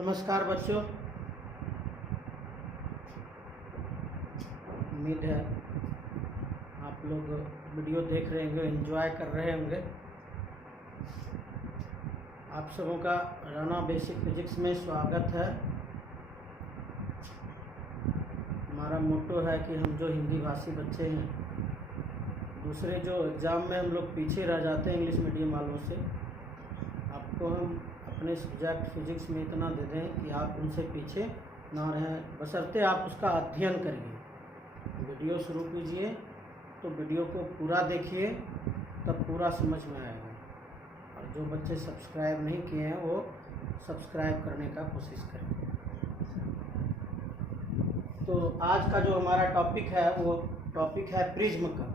नमस्कार बच्चों, उम्मीद है आप लोग वीडियो देख रहे होंगे, एंजॉय कर रहे होंगे। आप सबों का राणा बेसिक फिजिक्स में स्वागत है। हमारा मोटो है कि हम जो हिंदी भाषी बच्चे हैं, दूसरे जो एग्ज़ाम में हम लोग पीछे रह जाते हैं इंग्लिश मीडियम वालों से, आपको हम अपने सब्जेक्ट फिजिक्स में इतना दे दें कि आप उनसे पीछे ना रहें, बशर्ते आप उसका अध्ययन करिए। वीडियो शुरू कीजिए तो वीडियो को पूरा देखिए, तब पूरा समझ में आएगा। और जो बच्चे सब्सक्राइब नहीं किए हैं वो सब्सक्राइब करने का कोशिश करें। तो आज का जो हमारा टॉपिक है वो टॉपिक है प्रिज्म का।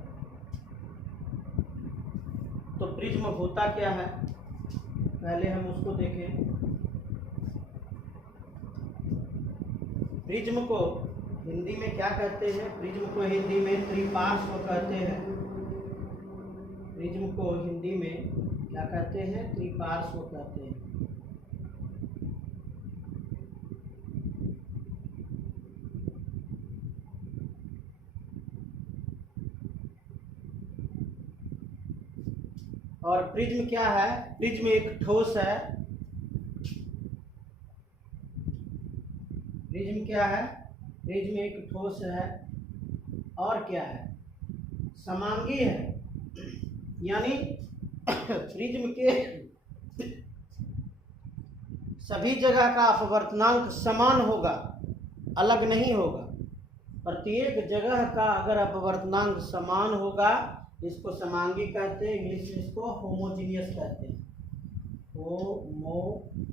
तो प्रिज्म होता क्या है, पहले हम उसको देखें। प्रिज्म को हिंदी में क्या कहते हैं? प्रिज्म को हिंदी में त्रिपार्श्व कहते हैं। प्रिज्म को हिंदी में क्या कहते हैं? त्रिपार्श्व कहते हैं। और प्रिज्म क्या है? प्रिज्म एक ठोस है। प्रिज्म क्या है? प्रिज्म एक ठोस है। और क्या है? समांगी है, यानी प्रिज्म के सभी जगह का अपवर्तनांक समान होगा, अलग नहीं होगा। प्रत्येक जगह का अगर अपवर्तनांक समान होगा, इसको समांगी कहते हैं। इंग्लिश में इसको होमोजीनियस कहते हैं। होमोजीनियस।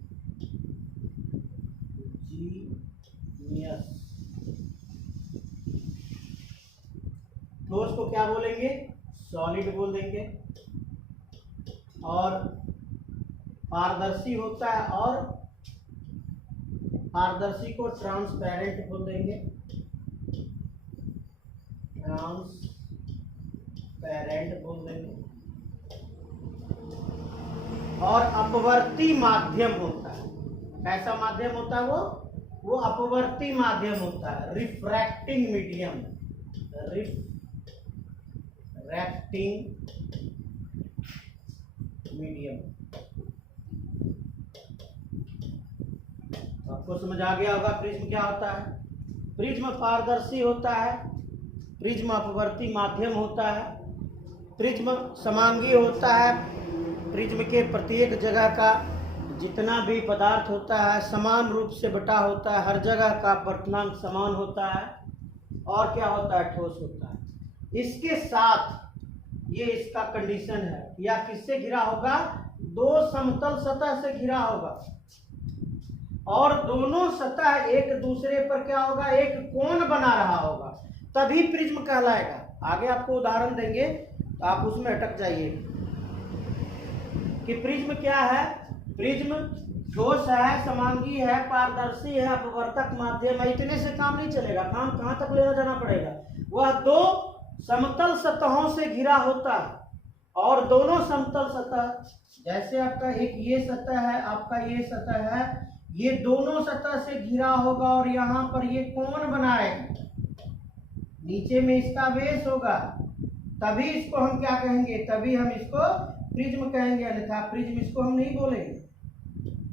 ठोस को क्या बोलेंगे? सॉलिड बोल देंगे। और पारदर्शी होता है, और पारदर्शी को ट्रांसपेरेंट बोल देंगे। ट्रांसपेरेंट बोल देंगे। और अपवर्ती माध्यम होता है। कैसा माध्यम होता है वो अपवर्ती माध्यम होता है। Refracting medium. Refracting medium. आपको समझ आ गया होगा प्रिज्म क्या होता है। प्रिज्म पारदर्शी होता है, प्रिज्म अपवर्ती माध्यम होता है, प्रिज्म समांगी होता है। प्रिज्म के प्रत्येक जगह का जितना भी पदार्थ होता है समान रूप से बटा होता है, हर जगह का अपवर्तनांक समान होता है। और क्या होता है? ठोस होता है। इसके साथ ये इसका कंडीशन है, या किससे घिरा होगा? दो समतल सतह से घिरा होगा, और दोनों सतह एक दूसरे पर क्या होगा? एक कोण बना रहा होगा, तभी प्रिज्म कहलाएगा। आगे आपको उदाहरण देंगे तो आप उसमें अटक जाइए कि प्रिज्म क्या है। प्रिज्म ठोस है, समांगी है, पारदर्शी है, अपवर्तक माध्यम है। इतने से काम नहीं चलेगा, काम कहां तक लेना जाना पड़ेगा? वह दो समतल सतहों से घिरा होता है, और दोनों समतल सतह, जैसे आपका एक ये सतह है, आपका ये सतह है, ये दोनों सतह से घिरा होगा, और यहाँ पर ये कोण बनाएगा, नीचे में इसका बेस होगा, तभी इसको हम क्या कहेंगे? तभी हम इसको प्रिज्म कहेंगे, अन्यथा प्रिज्म इसको हम नहीं बोलेंगे।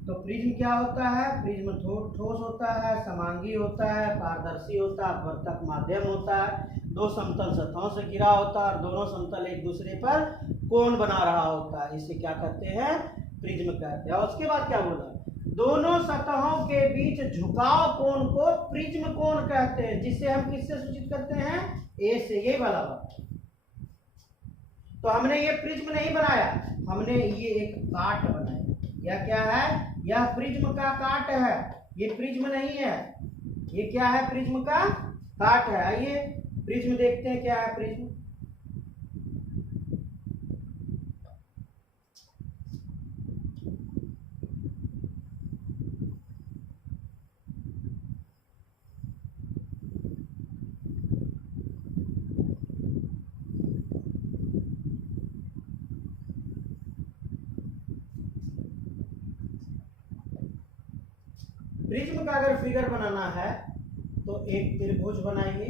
तो प्रिज्म क्या होता है? प्रिज्म ठोस होता है, समांगी होता है, पारदर्शी होता है, अपवर्तक माध्यम होता है, दो समतल सतहों से घिरा होता है, और दोनों समतल एक दूसरे पर कोण बना रहा होता है। इसे क्या कहते हैं? प्रिज्म कहते हैं। और उसके बाद क्या बोला? दोनों सतहों के बीच झुकाव कोण को प्रिज्म कोण कहते हैं, जिसे हम किससे सूचित करते हैं? ए से। ये वाला बात। तो हमने ये प्रिज्म नहीं बनाया, हमने ये एक काट बनाया। यह क्या है? यह प्रिज्म का काट है, ये प्रिज्म नहीं है। ये क्या है? प्रिज्म का काट है। आइए प्रिज्म देखते हैं क्या है प्रिज्म। प्रिज्म का अगर फिगर बनाना है तो एक त्रिभुज बनाइए,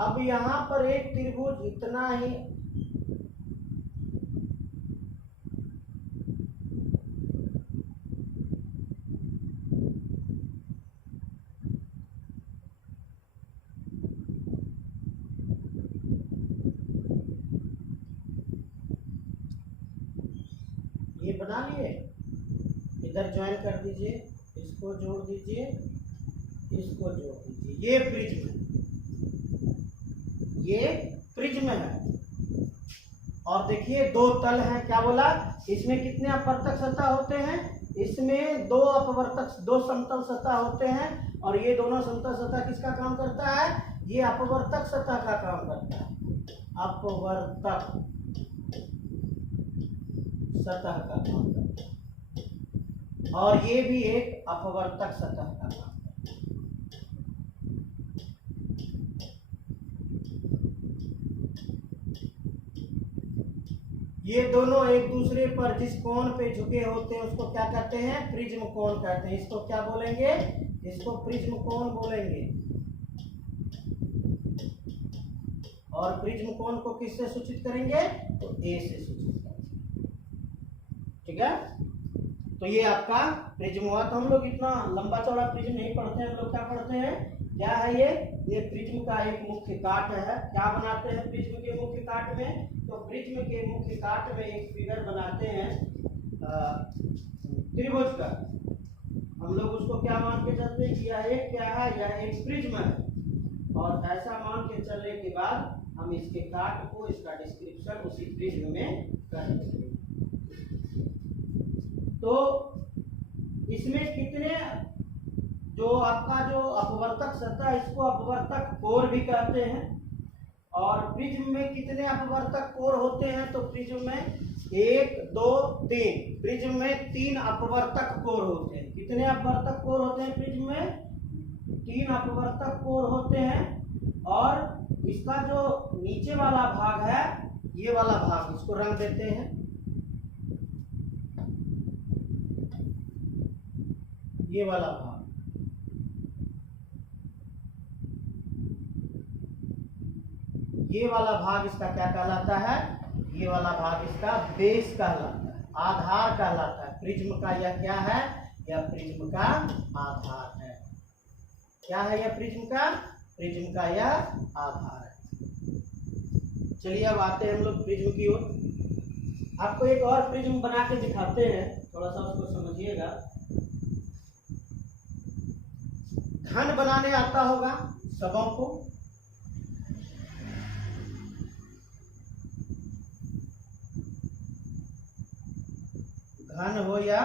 अब यहां पर एक त्रिभुज इतना ही ये बना लिए, इधर ज्वाइन कर दीजिए, इसको जोड़ दीजिए, इसको जोड़ दीजिए, ये प्रिज्म है, ये प्रिज्म है। और देखिए दो तल हैं, क्या बोला, इसमें कितने अपवर्तक सतह होते हैं, इसमें दो अपवर्तक, दो समतल सतह होते हैं, और ये दोनों समतल सतह किसका काम करता है, ये अपवर्तक सतह का काम करता है, अपवर्तक सतह का काम करता है, और ये भी एक अपवर्तक सतह का काम करता है। ये दोनों एक दूसरे पर जिस कोण पे झुके होते हैं उसको क्या कहते हैं, प्रिज्म कोण कहते हैं। इसको क्या बोलेंगे, इसको प्रिज्म कोण बोलेंगे। और प्रिज्म कोण को किससे सूचित करेंगे, तो ए से सूचित करेंगे, ठीक है। तो ये आपका प्रिज्म हुआ। तो हम लोग इतना लंबा चौड़ा प्रिज्म नहीं पढ़ते हैं, हम लोग क्या पढ़ते हैं, क्या है ये प्रिज्म का एक मुख्य काट है। क्या बनाते हैं प्रिज्म के मुख्य काट में, तो प्रिज्म के मुख्य काट में एक फिगर बनाते हैं त्रिभुज का। हम लोग उसको क्या मान के चलते हैं कि यह एक क्या है, यह एक प्रिज्म है। और ऐसा मान के चलने के बाद हम इसके काट को, इसका डिस्क्रिप्शन उसी प्रिज्म में कर देंगे। तो इसमें कितने, जो आपका जो अपवर्तक सतह, इसको अपवर्तक कोर भी कहते हैं। और प्रिज्म में कितने अपवर्तक कोर होते हैं, तो प्रिज्म में 1 2 3, प्रिज्म में 3 अपवर्तक कोर होते हैं। कितने अपवर्तक कोर होते हैं प्रिज्म में, 3 अपवर्तक कोर होते हैं। और इसका जो नीचे वाला भाग है, ये वाला भाग, इसको रंग देते हैं, ये वाला भाग, ये वाला भाग इसका क्या कहलाता है, ये वाला भाग इसका बेस कहलाता है, आधार कहलाता है। प्रिज्म का यह क्या है, यह प्रिज्म का आधार है। क्या है यह प्रिज्म का यह आधार है। चलिए अब आते हैं हम लोग प्रिज्म की ओर। आपको एक और प्रिज्म बना के दिखाते हैं, थोड़ा सा उसको समझिएगा। घन बनाने आता होगा सबों को, घन हो या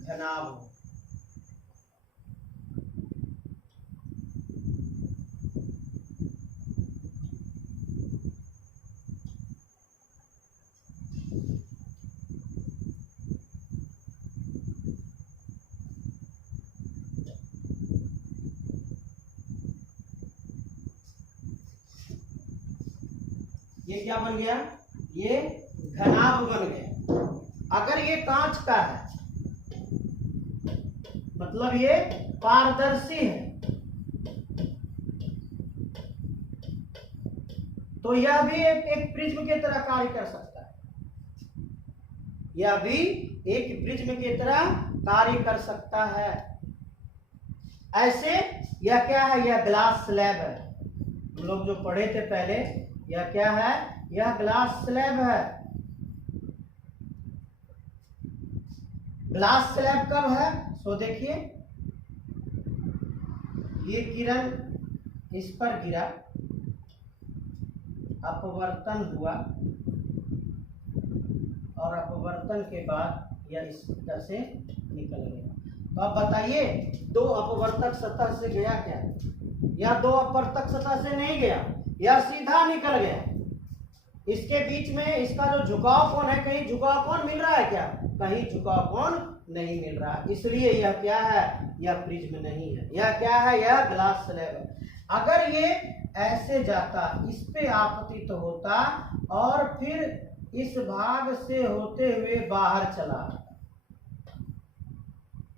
घनाभ हो, ये क्या बन गया, ये घनाभ बन गया। अगर ये कांच का है, मतलब ये पारदर्शी है, तो यह भी एक प्रिज्म की तरह कार्य कर सकता है, यह भी एक प्रिज्म की तरह कार्य कर सकता है। ऐसे यह क्या है, यह ग्लास स्लैब है। हम लोग जो पढ़े थे पहले, यह क्या है, यह ग्लास स्लैब है। ग्लास स्लैब कब है, सो देखिए, ये किरण इस पर गिरा, अपवर्तन हुआ, और अपवर्तन के बाद यह इस तरह से निकल गया। तो अब बताइए, दो अपवर्तक सतह से गया क्या, या दो अपवर्तक सतह से नहीं गया, या सीधा निकल गया। इसके बीच में इसका जो झुकाव कोण है, कहीं झुकाव कोण मिल रहा है क्या? कहीं झुकाव कोण नहीं मिल रहा, इसलिए यह क्या है? यह प्रिज्म नहीं है। यह क्या है? यह ग्लास स्लैब है। अगर ये ऐसे जाता, इस पे आपतित होता और फिर इस भाग से होते हुए बाहर चला,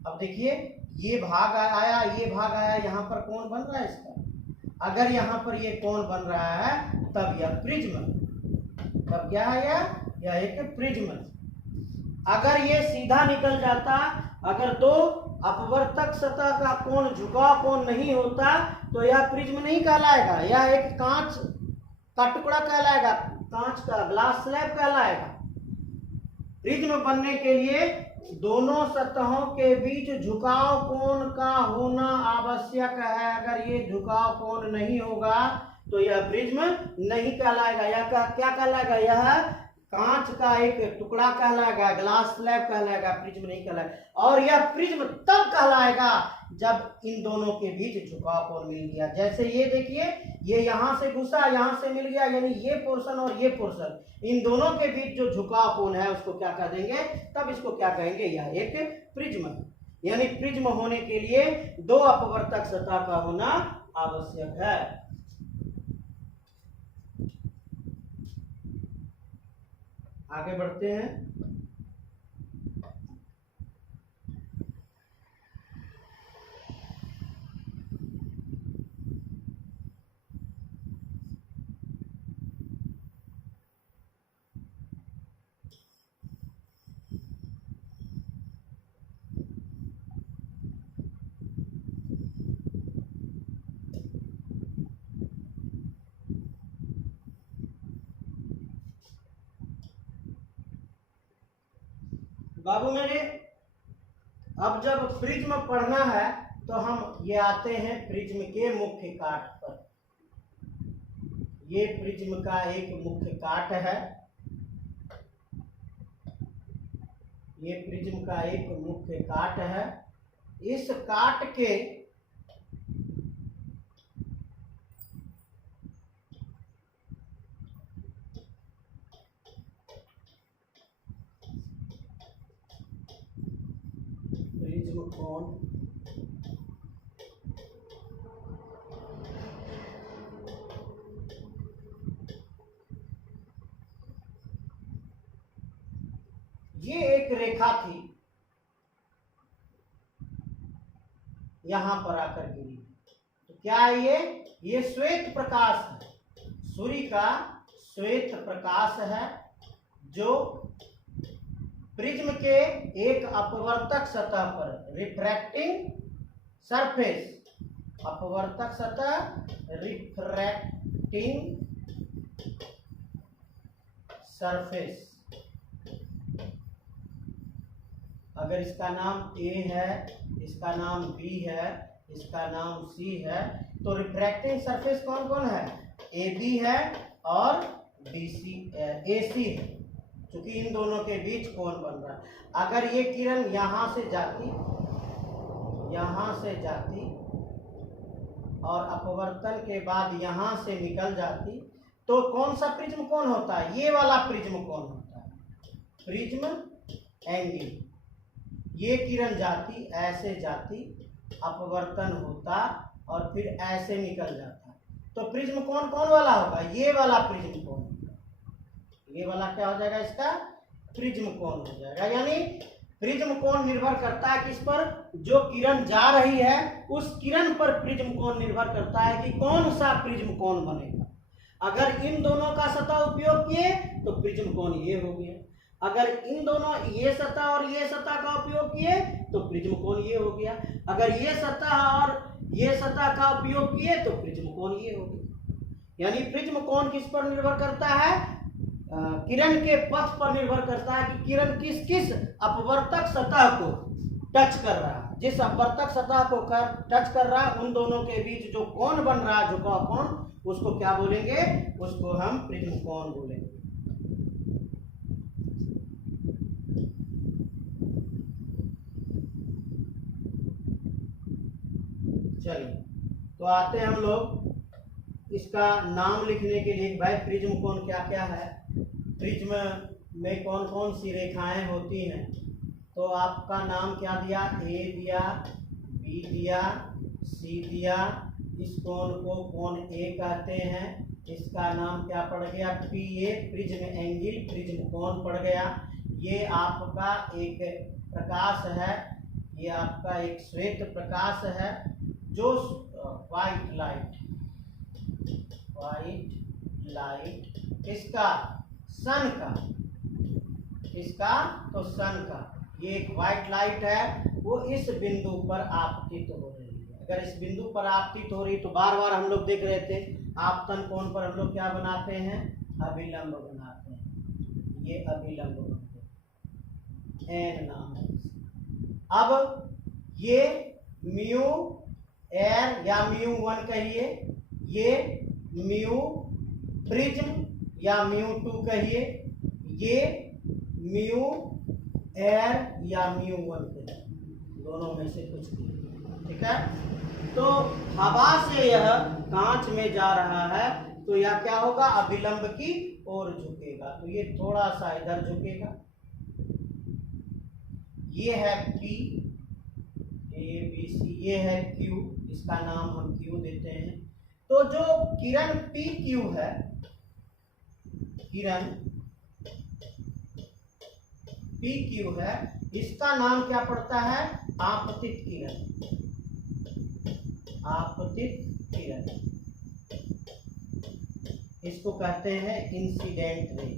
अब देखिए ये भाग आया, ये भाग आया, यहां पर कोण बन रहा है इसका। अगर यहां पर ये कोण बन रहा है तब यह प्रिज्म, तब क्या है? यह एक प्रिज्म। अगर ये सीधा निकल जाता, अगर दो अपवर्तक सतह का कोण झुकाव कोण नहीं होता तो यह प्रिज्म नहीं कहलाएगा, यह एक कांच का टुकड़ा कहलाएगा, कांच का ग्लास स्लैब कहलाएगा। प्रिज्म बनने के लिए दोनों सतहों के बीच झुकाव कोण का होना आवश्यक है। अगर ये झुकाव कोण नहीं होगा तो यह प्रिज्म नहीं कहलाएगा। यह क्या कहलाएगा? यह कांच का एक टुकड़ा कहलाएगा, ग्लास स्लैब कहलाएगा, प्रिज्म नहीं कहलाएगा। और यह प्रिज्म तब कहलाएगा जब इन दोनों के बीच झुकाव कोण मिल गया। जैसे ये देखिए, ये यहां से घुसा, यहां से मिल गया, यानी ये पोर्शन और ये पोर्शन, इन दोनों के बीच जो झुकाव कोण है उसको क्या कह देंगे? तब इसको क्या कहेंगे? यह एक प्रिज्म। यानी प्रिज्म होने के लिए दो अपवर्तक सतह का होना आवश्यक है। आगे बढ़ते हैं। बाबू मेरे, अब जब प्रिज्म पढ़ना है तो हम ये आते हैं प्रिज्म के मुख्य काट पर। ये प्रिज्म का एक मुख्य काट है, ये प्रिज्म का एक मुख्य काट है। इस काट के प्रिज्म कोण ये एक रेखा थी, यहां पर आकर गिरी। तो क्या है ये श्वेत प्रकाश है, सूर्य का श्वेत प्रकाश है, जो प्रिज्म के एक अपवर्तक सतह पर, रिफ्रैक्टिंग सरफेस, अपवर्तक सतह, रिफ्रैक्टिंग सरफेस, अगर इसका नाम A है, इसका नाम B है, इसका नाम C है, तो रिफ्रैक्टिंग सरफेस कौन कौन है? AB है और BC AC है, क्योंकि इन दोनों के बीच कोण बन रहा है। अगर ये किरण यहां से जाती, यहां से जाती और अपवर्तन के बाद यहां से निकल जाती, तो कौन सा प्रिज्म कोण होता है? ये वाला प्रिज्म कोण होता है, प्रिज्म एंगल। ये किरण जाती, ऐसे जाती, अपवर्तन होता और फिर ऐसे निकल जाता, तो प्रिज्म कोण कौन वाला होगा? ये वाला प्रिज्म कोण होगा। ये वाला क्या हो जाएगा? इसका प्रिज्म कोण हो जाएगा। यानी प्रिज्म कोण निर्भर करता है किस पर? जो किरण जा रही है उस किरण पर प्रिज्म कोण निर्भर करता है कि कौन सा प्रिज्म कोण बनेगा। अगर इन दोनों का सतह उपयोग किए तो प्रिज्म कोण ये हो गया, अगर इन दोनों, ये सतह और ये सतह का उपयोग किए तो प्रिज्म कोण ये हो गया, अगर ये सतह और ये सतह का उपयोग किए तो प्रिज्म कोण ये हो गया। यानी प्रिज्म कोण किस पर निर्भर करता है? किरण के पथ पर निर्भर करता है कि किरण किस किस अपवर्तक सतह को टच कर रहा है। जिस अपवर्तक सतह को टच कर रहा है उन दोनों के बीच जो कोण बन रहा है, झुकाव कोण, उसको क्या बोलेंगे? उसको हम प्रिज्म कोण बोलेंगे। चलिए, तो आते हैं हम लोग इसका नाम लिखने के लिए भाई प्रिज्म कोण क्या क्या है, प्रिज्म में कौन कौन सी रेखाएं होती हैं, तो आपका नाम क्या दिया, ए दिया, बी दिया, सी दिया। इस कोण को कोण ए कहते हैं, इसका नाम क्या पड़ गया, P A, prism angle, prism कोण पड़ गया। ये आपका एक प्रकाश है, ये आपका एक श्वेत प्रकाश है जो व्हाइट लाइट किसका, सन का, किसका, तो सन का। ये एक व्हाइट लाइट है, वो इस बिंदु पर आपतित हो रही है। अगर इस बिंदु पर आपतित हो रही तो बार बार हम लोग देख रहे थे आपतन कोण पर हम लोग क्या बनाते हैं, अभिलंब बनाते हैं। ये अभिलंब बनते हैं, एन नाम है। अब ये म्यू एर या म्यू वन कहिए, ये म्यू प्रिज्म या म्यू टू कहिए, ये म्यू एर या म्यू वन कहिए, दोनों में से कुछ भी, ठीक है। तो हवा से यह कांच में जा रहा है तो यह क्या होगा, अभिलंब की ओर झुकेगा, तो ये थोड़ा सा इधर झुकेगा। ये है P A B C, ये है Q, इसका नाम हम Q देते हैं। तो जो किरण PQ है, किरण PQ है, इसका नाम क्या पड़ता है, आपतित किरण, आपतित किरण। इसको कहते हैं इंसिडेंट रे,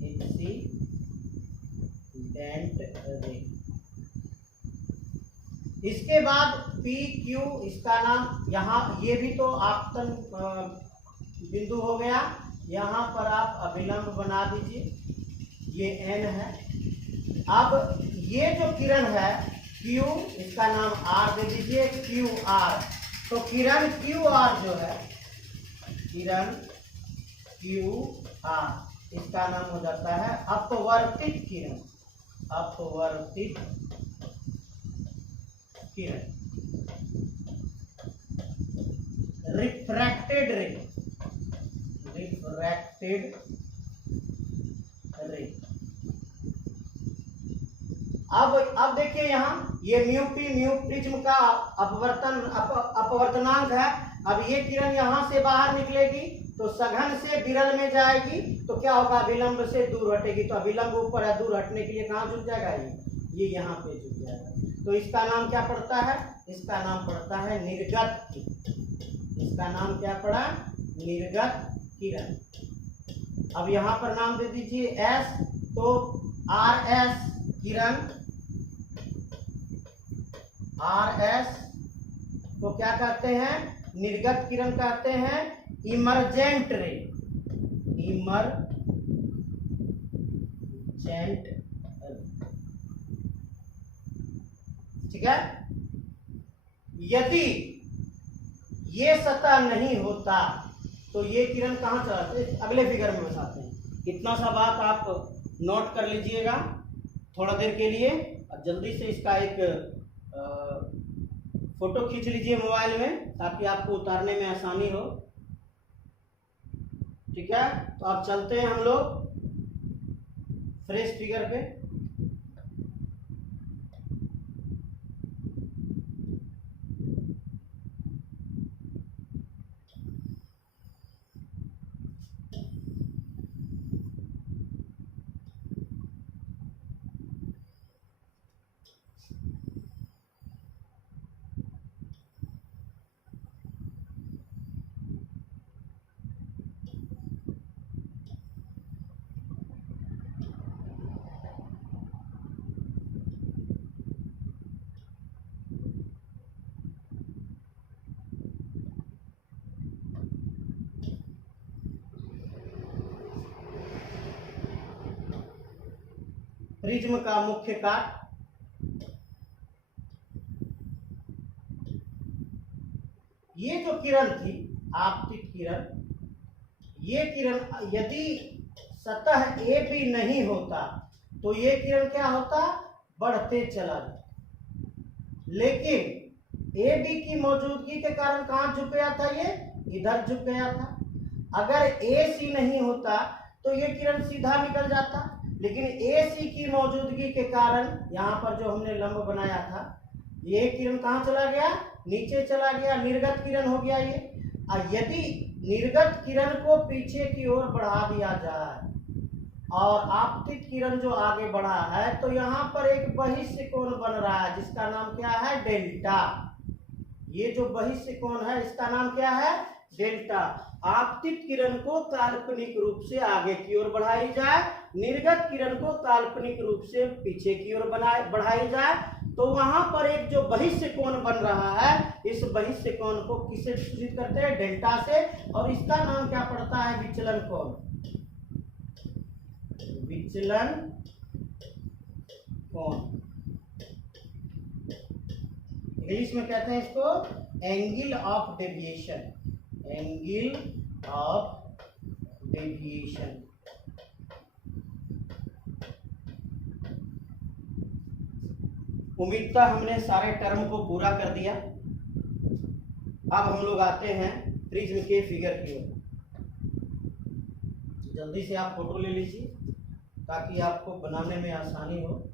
इंसिडेंट रे। इसके बाद PQ, इसका नाम, यहाँ ये भी तो आपतन बिंदु हो गया, यहाँ पर आप अभिलंब बना दीजिए, ये N है। अब ये जो किरण है Q, इसका नाम R दे दीजिए, QR। तो किरण QR जो है, किरण QR, इसका नाम हो जाता है अपवर्तित किरण, अपवर्तित किरण, रिफ्रैक्टेड रे, रिफ्रैक्टेड रे। अब देखिए यहाँ ये म्यू पी, म्यू प्रिज्म का अपवर्तनांक है। अब ये किरण यहाँ से बाहर निकलेगी तो सघन से विरल में जाएगी, तो क्या होगा, अभिलंब से दूर हटेगी, तो अभिलंब ऊपर है, दूर हटने के लिए कहाँ झुक जाएगा, ये यहाँ पे झुक जाएगा। तो इसका नाम क्या पड़ता है, इसका नाम पड़ता है निर्गत किरण। इसका नाम क्या पड़ा, निर्गत किरण। अब यहाँ पर नाम दे दीजिए S, तो RS किरण, RS को क्या कहते हैं, निर्गत किरण कहते हैं, इमर्जेंट रे, इमर्जेंट। ठीक है। यदि ये सतह नहीं होता तो ये किरण कहाँ चलाते, अगले फिगर में बताते हैं। इतना सा बात आप नोट कर लीजिएगा थोड़ा देर के लिए, और जल्दी से इसका एक फोटो खींच लीजिए मोबाइल में ताकि आपको उतारने में आसानी हो। ठीक है, तो अब चलते हैं हम लोग फ्रेश फिगर पे। प्रिज्म का मुख्य काट, ये जो किरण थी आपतित किरण, ये किरण यदि सतह ए भी नहीं होता तो ये किरण क्या होता, बढ़ते चला जाता। लेकिन ए बी की मौजूदगी के कारण कहाँ झुक गया था, ये इधर झुक गया था। अगर ए सी नहीं होता तो ये किरण सीधा निकल जाता, लेकिन ए सी की मौजूदगी के कारण यहाँ पर जो हमने लंब बनाया था, ये किरण कहाँ चला गया, नीचे चला गया, निर्गत किरण हो गया ये। यदि निर्गत किरण को पीछे की ओर बढ़ा दिया जाए और आपतित किरण जो आगे बढ़ा है, तो यहाँ पर एक बहिष्य कोण बन रहा है जिसका नाम क्या है, डेल्टा। ये जो बहिष्य कोण है इसका नाम क्या है, डेल्टा। आपतित किरण को काल्पनिक रूप से आगे की ओर बढ़ाई जाए, निर्गत किरण को काल्पनिक रूप से पीछे की ओर बढ़ाई जाए, तो वहां पर एक जो बहिष्य कोण बन रहा है, इस बहिष्य कोण को किससे सूचित करते हैं, डेल्टा से, और इसका नाम क्या पड़ता है, विचलन कोण। विचलन कोण इंग्लिश में कहते हैं इसको angle of deviation, angle of deviation. उम्मीद था हमने सारे टर्म को पूरा कर दिया। अब हम लोग आते हैं प्रिज्म के फिगर की ओर। जल्दी से आप फोटो ले लीजिए ताकि आपको बनाने में आसानी हो।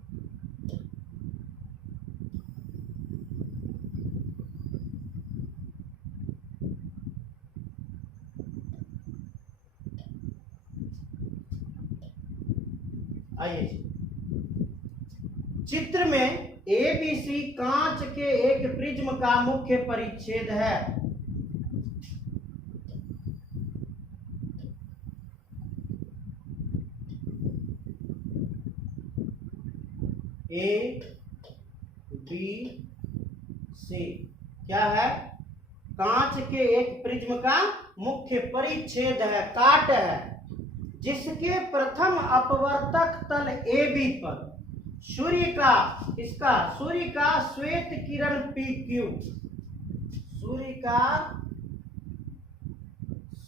आइए, चित्र में एबीसी कांच के एक प्रिज्म का मुख्य परिच्छेद है। ए बी सी क्या है, कांच के एक प्रिज्म का मुख्य परिच्छेद है, काट है, जिसके प्रथम अपवर्तक तल AB पर सूर्य का श्वेत किरण PQ, सूर्य का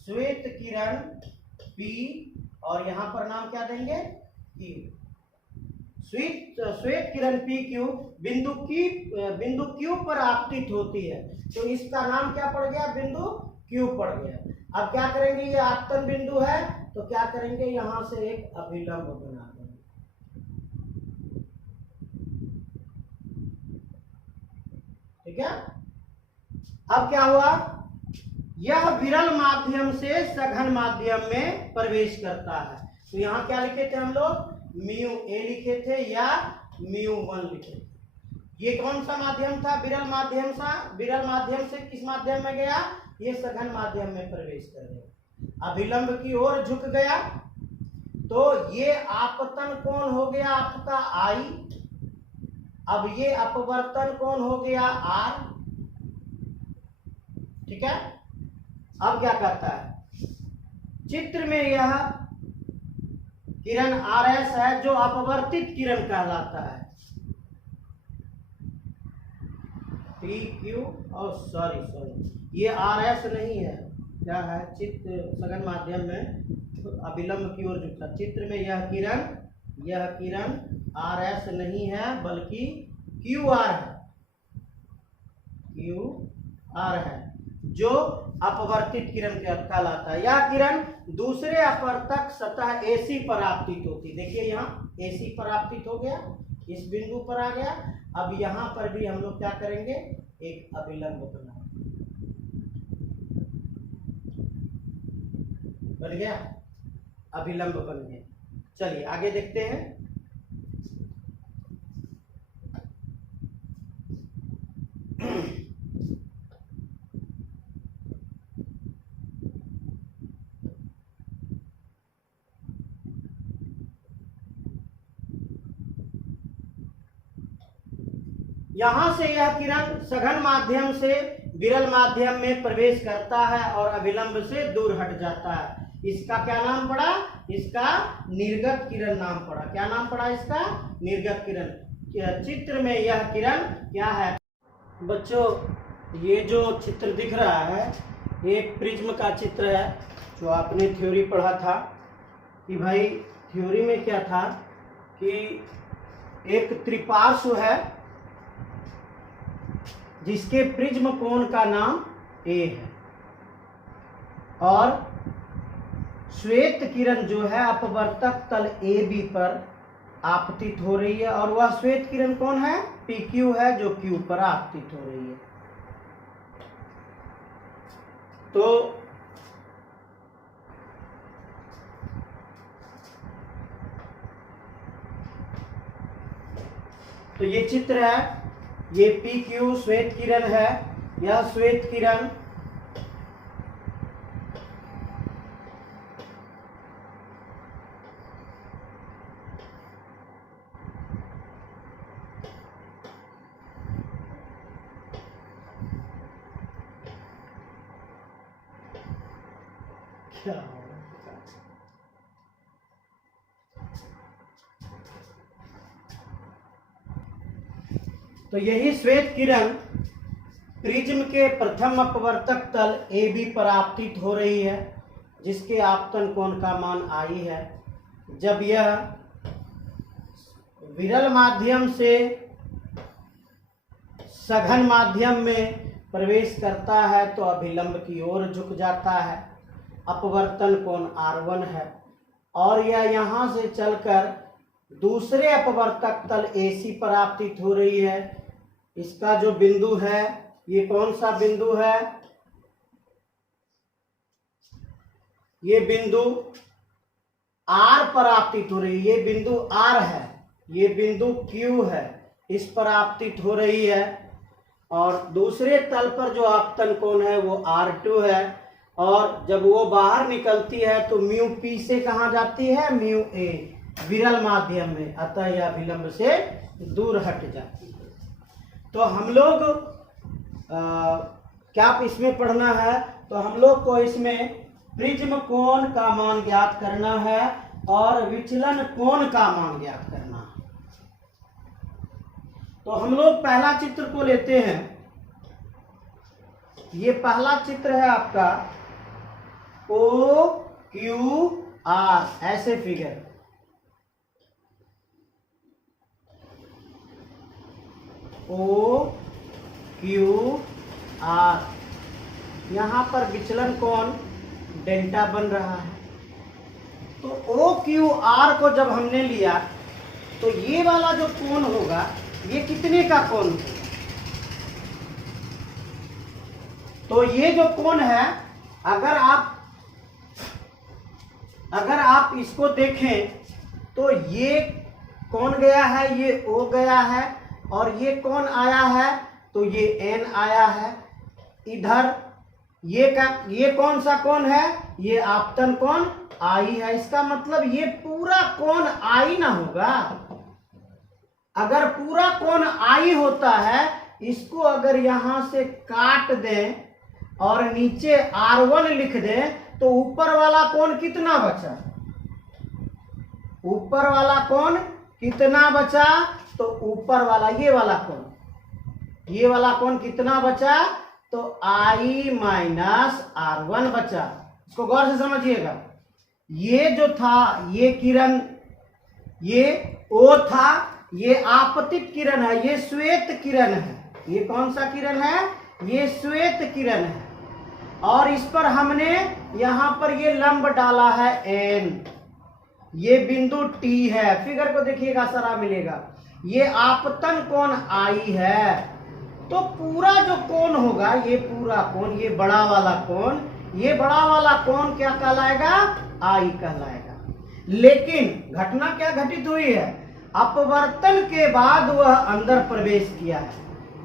श्वेत किरण P, और यहां पर नाम क्या देंगे, Q। श्वेत किरण PQ बिंदु Q पर आपतित होती है, तो इसका नाम क्या पड़ गया, बिंदु Q पड़ गया। अब क्या करेंगे, ये आपतन बिंदु है, तो क्या करेंगे, यहां से एक अभिलंब बना देंगे। ठीक है। अब क्या हुआ, यह विरल माध्यम से सघन माध्यम में प्रवेश करता है। तो यहां क्या लिखे थे हम लोग, म्यू ए लिखे थे या μ1 लिखे थे। ये कौन सा माध्यम था, विरल माध्यम सा। विरल माध्यम से किस माध्यम में गया, ये सघन माध्यम में प्रवेश कर गया, अभिलंब की ओर झुक गया, तो ये आपतन कोण हो गया आपका I। अब ये अपवर्तन कोण हो गया R। ठीक है। अब क्या करता है, चित्र में यह किरण RS है जो अपवर्तित किरण कहलाता है। PQ और सॉरी ये RS नहीं है, क्या है, चित्र सघन माध्यम में तो अभिलंब की ओर झुकता। चित्र में यह किरण RS नहीं है बल्कि QR है, QR है, जो अपवर्तित किरण कहलाता है। यह किरण दूसरे अपवर्तक सतह AC पर आपतित होती। देखिए यहाँ AC पर आपतित हो गया, इस बिंदु पर आ गया। अब यहाँ पर भी हम लोग क्या करेंगे, एक अभिलंब बनाएंगे। बन गया, अभिलंब बन गया। चलिए आगे देखते हैं। यहां से यह किरण सघन माध्यम से विरल माध्यम में प्रवेश करता है और अभिलंब से दूर हट जाता है। इसका क्या नाम पड़ा, इसका निर्गत किरण नाम पड़ा। क्या नाम पड़ा इसका, निर्गत किरण। चित्र में यह किरण क्या है बच्चों, ये जो चित्र दिख रहा है ये प्रिज्म का चित्र है, जो आपने थ्योरी पढ़ा था कि भाई थ्योरी में क्या था कि एक त्रिपार्श्व है, जिसके प्रिज्म कोण का नाम ए है, और श्वेत किरण जो है अपवर्तक तल ए बी पर आपतित हो रही है, और वह श्वेत किरण कौन है? पी क्यू है, जो क्यू पर आपतित हो रही है। तो ये चित्र है, ये पी क्यू श्वेत किरण है, यह श्वेत किरण क्या तो यही श्वेत किरण प्रिज्म के प्रथम अपवर्तक तल ए बी पर आपतित हो रही है, जिसके आपतन कोण का मान आई है। जब यह विरल माध्यम से सघन माध्यम में प्रवेश करता है तो अभिलंब की ओर झुक जाता है। अपवर्तन कोण R1 है, और यह यहाँ से चलकर दूसरे अपवर्तक तल AC पर आपतित हो रही है। इसका जो बिंदु है, ये कौन सा बिंदु है? ये बिंदु R पर आपतित हो रही है। ये बिंदु R है, ये बिंदु Q है, इस पर आपतित हो रही है। और दूसरे तल पर जो आपतन कोण है वो R2 है, और जब वो बाहर निकलती है तो म्यू P से कहाँ जाती है? म्यू A, विरल माध्यम में, अतः यह विलंब से दूर हट जाती है। तो हम लोग क्या इसमें पढ़ना है? तो हम लोग को इसमें प्रिज्म कोण का मान ज्ञात करना है और विचलन कोण का मान ज्ञात करना है। तो हम लोग पहला चित्र को लेते हैं। ये पहला चित्र है आपका ओ क्यू आर, ऐसे फिगर। ओ क्यू आर, यहां पर विचलन कोण डेल्टा बन रहा है। तो ओ क्यू आर को जब हमने लिया तो ये वाला जो कोण होगा ये कितने का कोण होगा? तो ये जो कोण है, अगर आप इसको देखें तो ये कौन गया है? ये ओ गया है, और ये कौन आया है? तो ये एन आया है। इधर ये कौन सा कोण है? ये आपतन कोण आई है। इसका मतलब ये पूरा कोण आई ना होगा। अगर पूरा कोण आई होता है, इसको अगर यहां से काट दें और नीचे R1 लिख दें तो ऊपर वाला कोण कितना बचा? ऊपर वाला कोण कितना बचा? तो ऊपर वाला ये वाला कोण कितना बचा? तो I माइनस R1 बचा। इसको गौर से समझिएगा। ये जो था, ये किरण, ये O था, ये आपतित किरण है, ये श्वेत किरण है। ये कौन सा किरण है? ये श्वेत किरण है। और इस पर हमने यहां पर ये लंब डाला है N, ये बिंदु T है। फिगर को देखिएगा, सारा मिलेगा। ये आपतन कोण I है। तो पूरा जो कोण होगा, ये पूरा कोण, ये बड़ा वाला कोण क्या कहलाएगा? I कहलाएगा। लेकिन घटना क्या घटित हुई है? अपवर्तन के बाद वह अंदर प्रवेश किया है।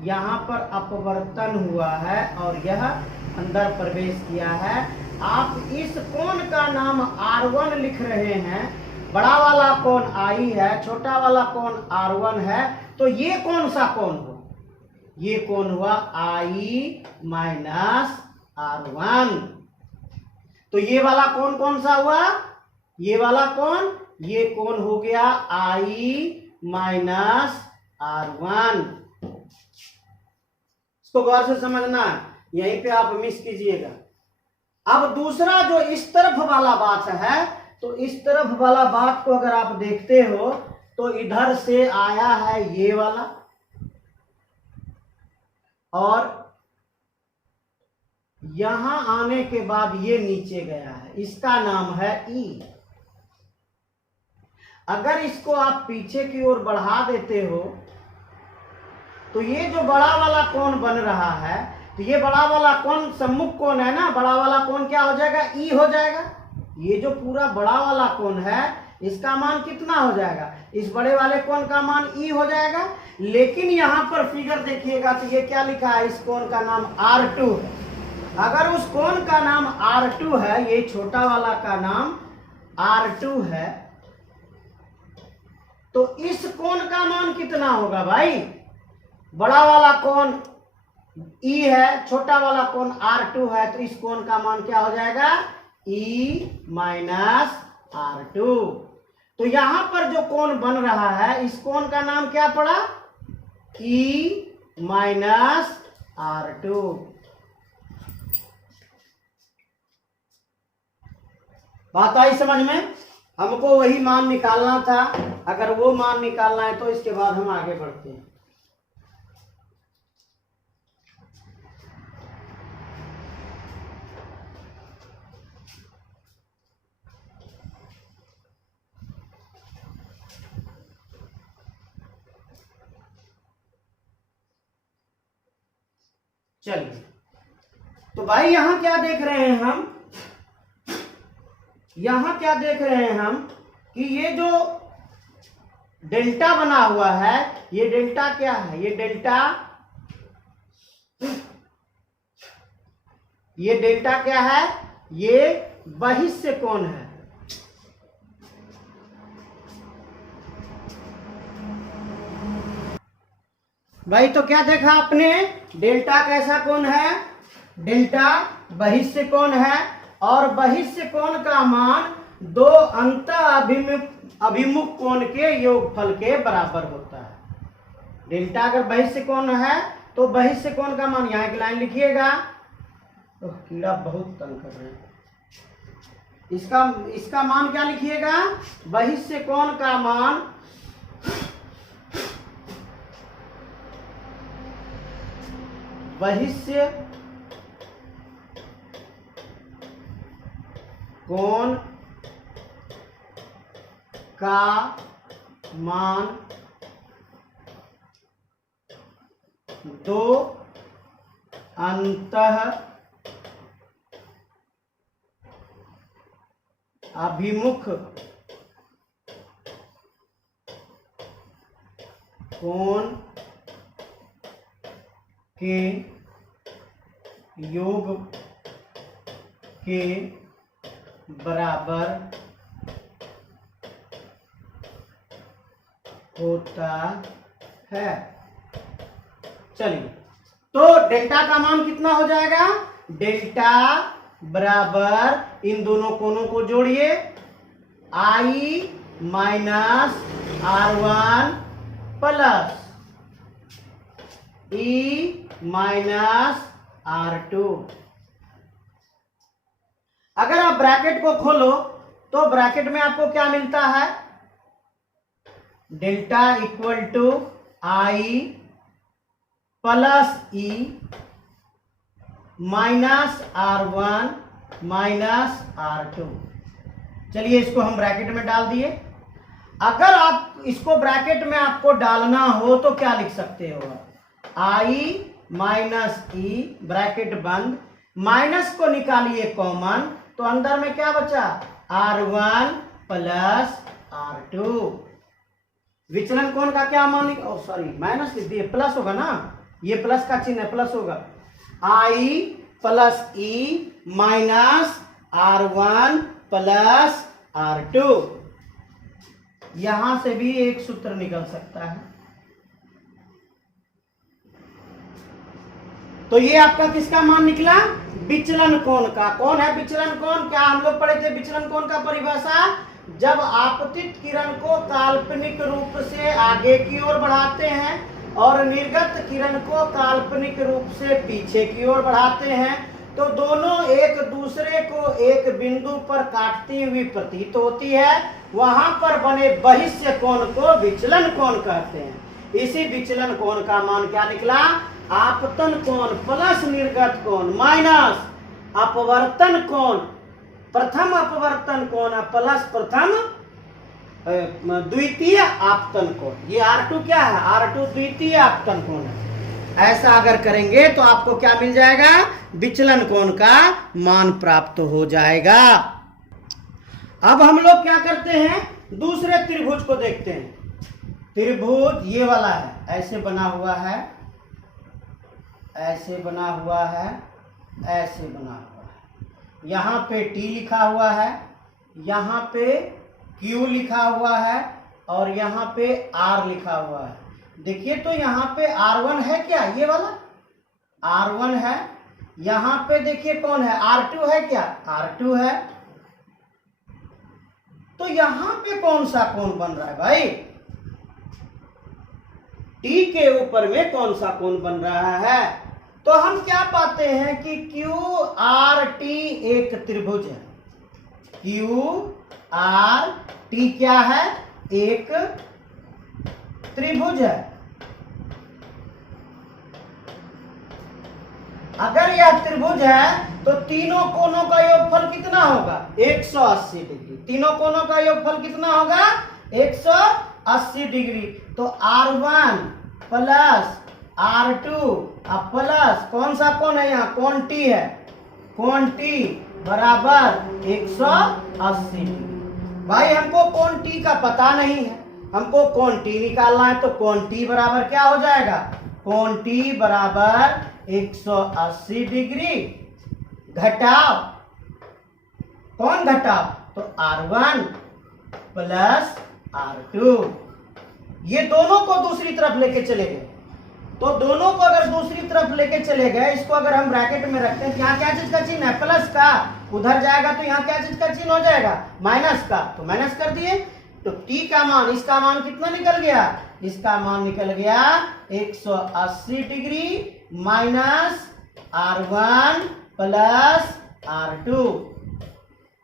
यहाँ पर अपवर्तन हुआ है और यह अंदर प्रवेश किया है। आप इस कोण का नाम R1 लिख रहे हैं। बड़ा वाला कोण I है, छोटा वाला कोण R1 है। तो ये कौन सा कोण हुआ? ये कोण हुआ I माइनस R1। तो ये वाला कोण कौन सा हुआ? ये वाला कोण, ये कोण हो गया I माइनस R1। इसको गौर से समझना, यहीं पे आप मिस कीजिएगा। अब दूसरा जो इस तरफ वाला बात है, तो इस तरफ वाला बात को अगर आप देखते हो तो इधर से आया है ये वाला, और यहां आने के बाद ये नीचे गया है, इसका नाम है ई। अगर इसको आप पीछे की ओर बढ़ा देते हो तो ये जो बड़ा वाला कोण बन रहा है, तो ये बड़ा वाला कोण सम्मुख कोण है ना, बड़ा वाला कोण क्या हो जाएगा, ई हो जाएगा। ये जो पूरा बड़ा वाला कोण है इसका मान कितना हो जाएगा, इस बड़े वाले कोण का मान ई हो जाएगा। लेकिन यहां पर फिगर देखिएगा तो ये क्या लिखा है, इस कोण का नाम R2 है। अगर उस कोण का नाम R2 है, ये छोटा वाला का नाम R2 है, तो इस कोण का मान कितना होगा भाई, बड़ा वाला कोण E है, छोटा वाला कोण R2 है, तो इस कोण का मान क्या हो जाएगा, E माइनस R2। तो यहां पर जो कोण बन रहा है इस कोण का नाम क्या पड़ा, E माइनस R2। बात आई समझ में। हमको वही मान निकालना था, अगर वो मान निकालना है तो इसके बाद हम आगे बढ़ते हैं। चलिए, तो भाई यहां क्या देख रहे हैं हम, यहां क्या देख रहे हैं हम कि ये जो डेल्टा बना हुआ है, ये डेल्टा क्या है, ये डेल्टा क्या है, ये बहिष्य कोण है। भाई तो क्या देखा आपने, डेल्टा कैसा कोण है, डेल्टा बहिष्य कोण है, और बहिष्य कोण का मान दो अंत अभिमुख कोण के योगफल के बराबर होता है। डेल्टा अगर बहिष्य कोण है तो बहिष्य कोण का मान, यहां एक लाइन लिखिएगा, तो कीड़ा बहुत तंग कर रहे हैं, इसका मान क्या लिखिएगा, बहिष्य कोण का मान बहिष्य कोण का मान दो अंतः अभिमुख कोण के योग के बराबर होता है। चलिए, तो डेल्टा का मान कितना हो जाएगा, डेल्टा बराबर इन दोनों कोणों को जोड़िए, I minus R1 plus E minus R2। अगर आप ब्रैकेट को खोलो तो ब्रैकेट में आपको क्या मिलता है, delta equal to I plus E minus R1 minus R2। चलिए इसको हम ब्रैकेट में डाल दिए। अगर आप इसको ब्रैकेट में आपको डालना हो तो क्या लिख सकते हो, I माइनस E ब्रैकेट बंद, माइनस को निकालिए कॉमन, तो अंदर में क्या बचा, R1 प्लस R2। विचलन कोण का क्या मान, सॉरी माइनस लिख दिए, प्लस होगा ना, ये प्लस का चिन्ह है, प्लस होगा, I plus E minus R1 plus R2। यहां से भी एक सूत्र निकल सकता है। तो ये आपका किसका मान निकला, विचलन कोण का। कौन है विचलन कोण, क्या हम लोग पढ़े थे विचलन कोण का परिभाषा, जब आपतित किरण को काल्पनिक रूप से आगे की ओर बढ़ाते हैं और निर्गत किरण को काल्पनिक रूप से पीछे की ओर बढ़ाते हैं, तो दोनों एक दूसरे को एक बिंदु पर काटती हुई प्रतीत होती है, वहां पर बने बहिष्य कोण को विचलन कोण कहते हैं। इसी विचलन कोण का मान क्या निकला, आपतन कोण प्लस निर्गत कोण माइनस अपवर्तन कोण प्रथम अपवर्तन कोण प्लस प्रथम द्वितीय आपतन कोण। ये R2 क्या है? R2 द्वितीय आपतन कोण है। ऐसा अगर करेंगे तो आपको क्या मिल जाएगा? विचलन कोण का मान प्राप्त हो जाएगा। अब हम लोग क्या करते हैं? दूसरे त्रिभुज को देखते हैं। त्रिभुज ये वाला है, ऐसे बना हुआ है, ऐसे बना हुआ है, ऐसे बना हुआ है। यहाँ पे T लिखा हुआ है, यहाँ पे Q लिखा हुआ है और यहाँ पे R लिखा हुआ है। देखिए तो यहाँ पे R1 है क्या? ये वाला R1 है। यहाँ पे देखिए कौन है? R2 है क्या? R2 है। तो यहाँ पे कौन सा कोण बन रहा है भाई? T के ऊपर में कौन सा कोण बन रहा है? तो हम क्या पाते हैं कि QRT एक त्रिभुज है। QRT क्या है? एक त्रिभुज है। अगर यह त्रिभुज है तो तीनों कोणों का योगफल कितना होगा? 180 डिग्री। तीनों कोणों का योगफल कितना होगा? 180 डिग्री। तो R1 प्लस R2 प्लस कौन सा कोण है? यहाँ कोण T है। कोण T बराबर 180 डिग्री। भाई हमको कोण T का पता नहीं है, हमको कोण T निकालना है। तो कोण T बराबर क्या हो जाएगा? कोण T बराबर 180 डिग्री घटाव कौन घटाव? तो R1 प्लस R2। ये दोनों को दूसरी तरफ लेके चले गए। तो दोनों को अगर दूसरी तरफ लेके चले गए, इसको अगर हम ब्रैकेट में रखते हैं, यहाँ क्या चीज का चिन्ह है? प्लस का। उधर जाएगा तो यहाँ क्या चीज का चिन्ह हो जाएगा? माइनस का। तो माइनस कर दिए तो T का मान, इसका मान कितना निकल गया? इसका मान निकल गया 180 degree minus R1 plus R2।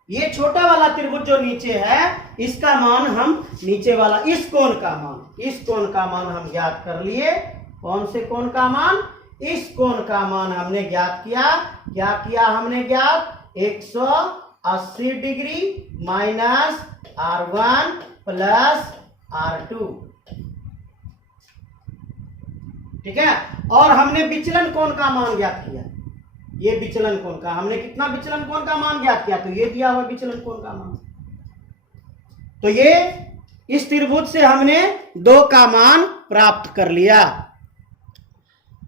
ये छोटा वाला त्रिभुज जो नीचे है, इसका मान हम नीचे वाला इस कोण का मान हम ज्ञात कर लिए। कौन से कोण का मान? इस कोण का मान हमने ज्ञात किया। क्या किया हमने ज्ञात? 180 degree minus R1 plus R2। ठीक है। और हमने विचलन कोण का मान ज्ञात किया। ये विचलन कोण का हमने कितना विचलन कोण का मान ज्ञात किया? तो ये दिया हुआ विचलन कोण का मान। तो ये इस त्रिभुज से हमने 2 का मान प्राप्त कर लिया।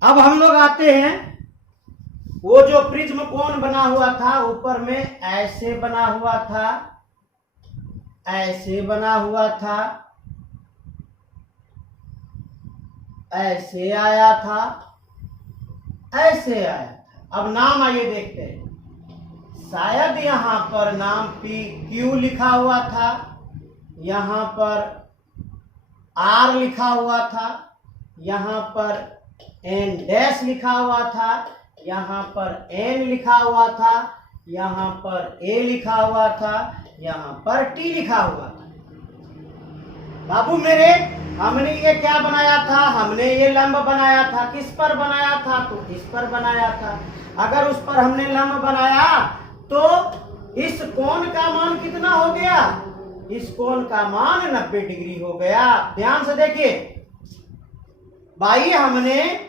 अब हम लोग आते हैं, वो जो प्रिज्म कोण बना हुआ था, ऊपर में ऐसे बना हुआ था, ऐसे बना हुआ था, ऐसे आया था, ऐसे आया था। अब नाम आइए देखते हैं। शायद यहां पर नाम PQ लिखा हुआ था, यहां पर R लिखा हुआ था, यहां पर N डैश लिखा हुआ था, यहां पर N लिखा हुआ था, यहां पर A लिखा हुआ था, यहां पर T लिखा हुआ था। बाबू मेरे, हमने ये क्या बनाया था? हमने ये लंब बनाया था। किस पर बनाया था? तो इस पर बनाया था। अगर उस पर हमने लंब बनाया तो इस कोण का मान कितना हो गया? इस कोण का मान 90 डिग्री हो गया। ध्यान से देखिए भाई, हमने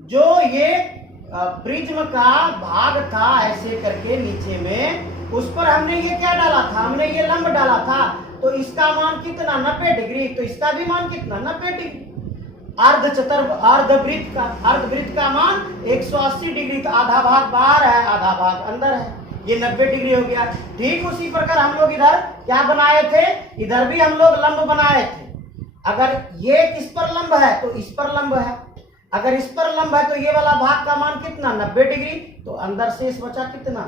जो ये प्रिज्म का भाग था ऐसे करके नीचे में, उस पर हमने ये क्या डाला था? हमने ये लंब डाला था। तो इसका मान कितना? 90 डिग्री। तो इसका भी मान कितना? 90 डिग्री। अर्धवृत्त का मान 180 डिग्री। तो आधा भाग बाहर है, आधा भाग अंदर है। ये 90 डिग्री हो गया। ठीक उसी प्रकार हम लोग इधर क्या बनाए थे? इधर भी हम लोग लंब बनाए थे। अगर ये किस पर लंब है? तो इस पर लंब है। अगर इस पर लंब है तो ये वाला भाग का मान कितना? 90 डिग्री। तो अंदर शेष बचा कितना?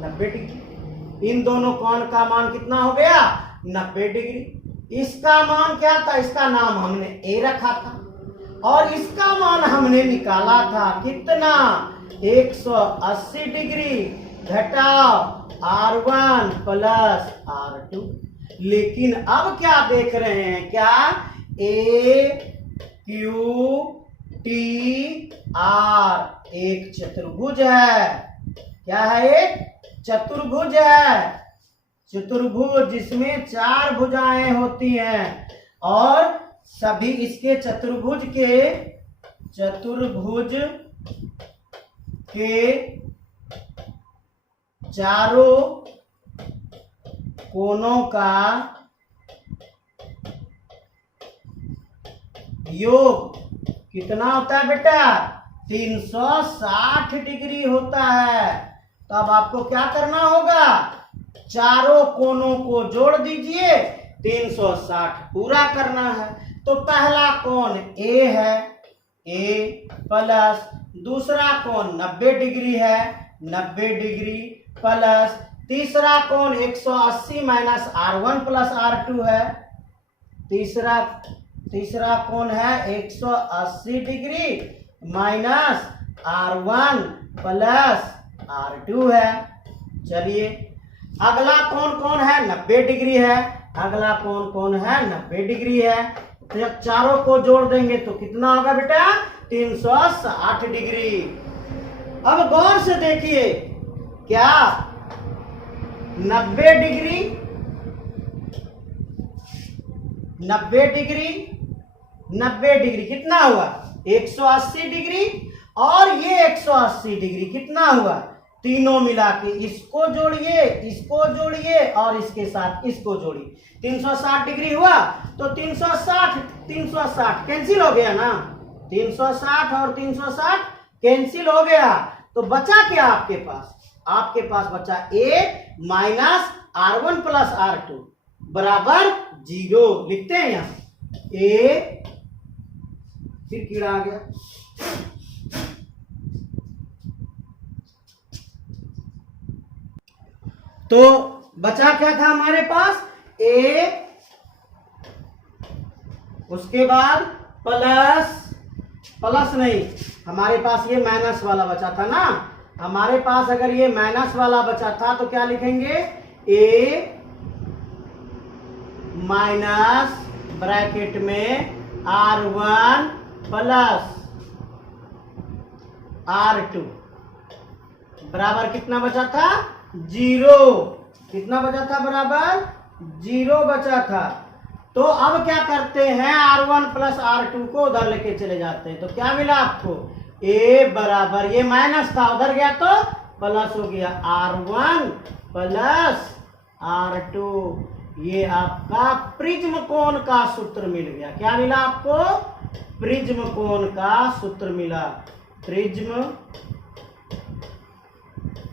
90 डिग्री। इन दोनों कोण का मान कितना हो गया? 90 डिग्री। इसका मान क्या था? इसका नाम हमने A रखा था और इसका मान हमने निकाला था कितना? 180 डिग्री घटाव R1 प्लस R2। लेकिन अब क्या देख रहे हैं? क्या A Q T आर एक चतुर्भुज है। क्या है? एक चतुर्भुज है। चतुर्भुज जिसमें 4 भुजाएं होती हैं और सभी इसके चतुर्भुज के चारों कोनों का योग कितना होता है बेटा? 360 डिग्री होता है। तो अब आपको क्या करना होगा? चारों कोनों को जोड़ दीजिए, 360 पूरा करना है। तो पहला कोण ए है, ए प्लस दूसरा कोण 90 डिग्री है, 90 डिग्री प्लस तीसरा कोण 180 माइनस R1 प्लस R2 है। तीसरा कोण है 180 degree minus R1 plus R2 है। चलिए अगला कोण कौन है? 90 डिग्री है। अगला कोण कौन है? 90 डिग्री है। तो चारों को जोड़ देंगे तो कितना होगा बेटा? 360 डिग्री। अब गौर से देखिए, क्या 90 डिग्री 90 डिग्री 90 डिग्री कितना हुआ? 180 डिग्री और ये 180 डिग्री कितना हुआ? तीनों मिला के इसको जोड़िए और इसके साथ इसको जोड़िए, 360 डिग्री हुआ। तो 360 कैंसिल हो गया ना, 360 और 360 कैंसिल हो गया। तो बचा क्या आपके पास? आपके पास बचा a minus R1 plus R2 बराबर 0। लिखते हैं यहां a, फिर कीड़ा आ गया, तो बचा क्या था हमारे पास? a, उसके बाद प्लस नहीं, हमारे पास ये माइनस वाला बचा था ना। हमारे पास अगर ये माइनस वाला बचा था तो क्या लिखेंगे? a माइनस ब्रैकेट में R1 प्लस R2 बराबर कितना बचा था? 0। कितना बचा था? बराबर 0 बचा था। तो अब क्या करते हैं? R1 प्लस R2 को उधर लेके चले जाते हैं। तो क्या मिला आपको? a बराबर, ये माइनस था उधर गया तो प्लस हो गया, R1 प्लस R2। ये आपका प्रिज्म कोण का सूत्र मिल गया। क्या मिला आपको? प्रिज्म कोण का सूत्र मिला। प्रिज्म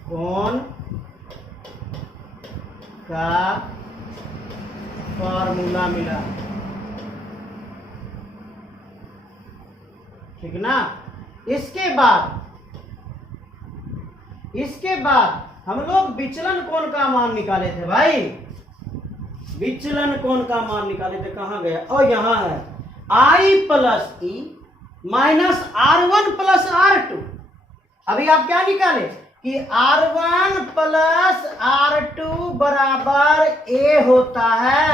कोण का फॉर्मूला मिला, ठीक ना। इसके बाद हम लोग विचलन कोण का मान निकाले थे भाई। विचलन कोण का मान निकाले थे, कहां गया? और यहां है, I plus E minus R1 plus R2। अभी आप क्या निकाले कि R1 प्लस R2 बराबर a होता है।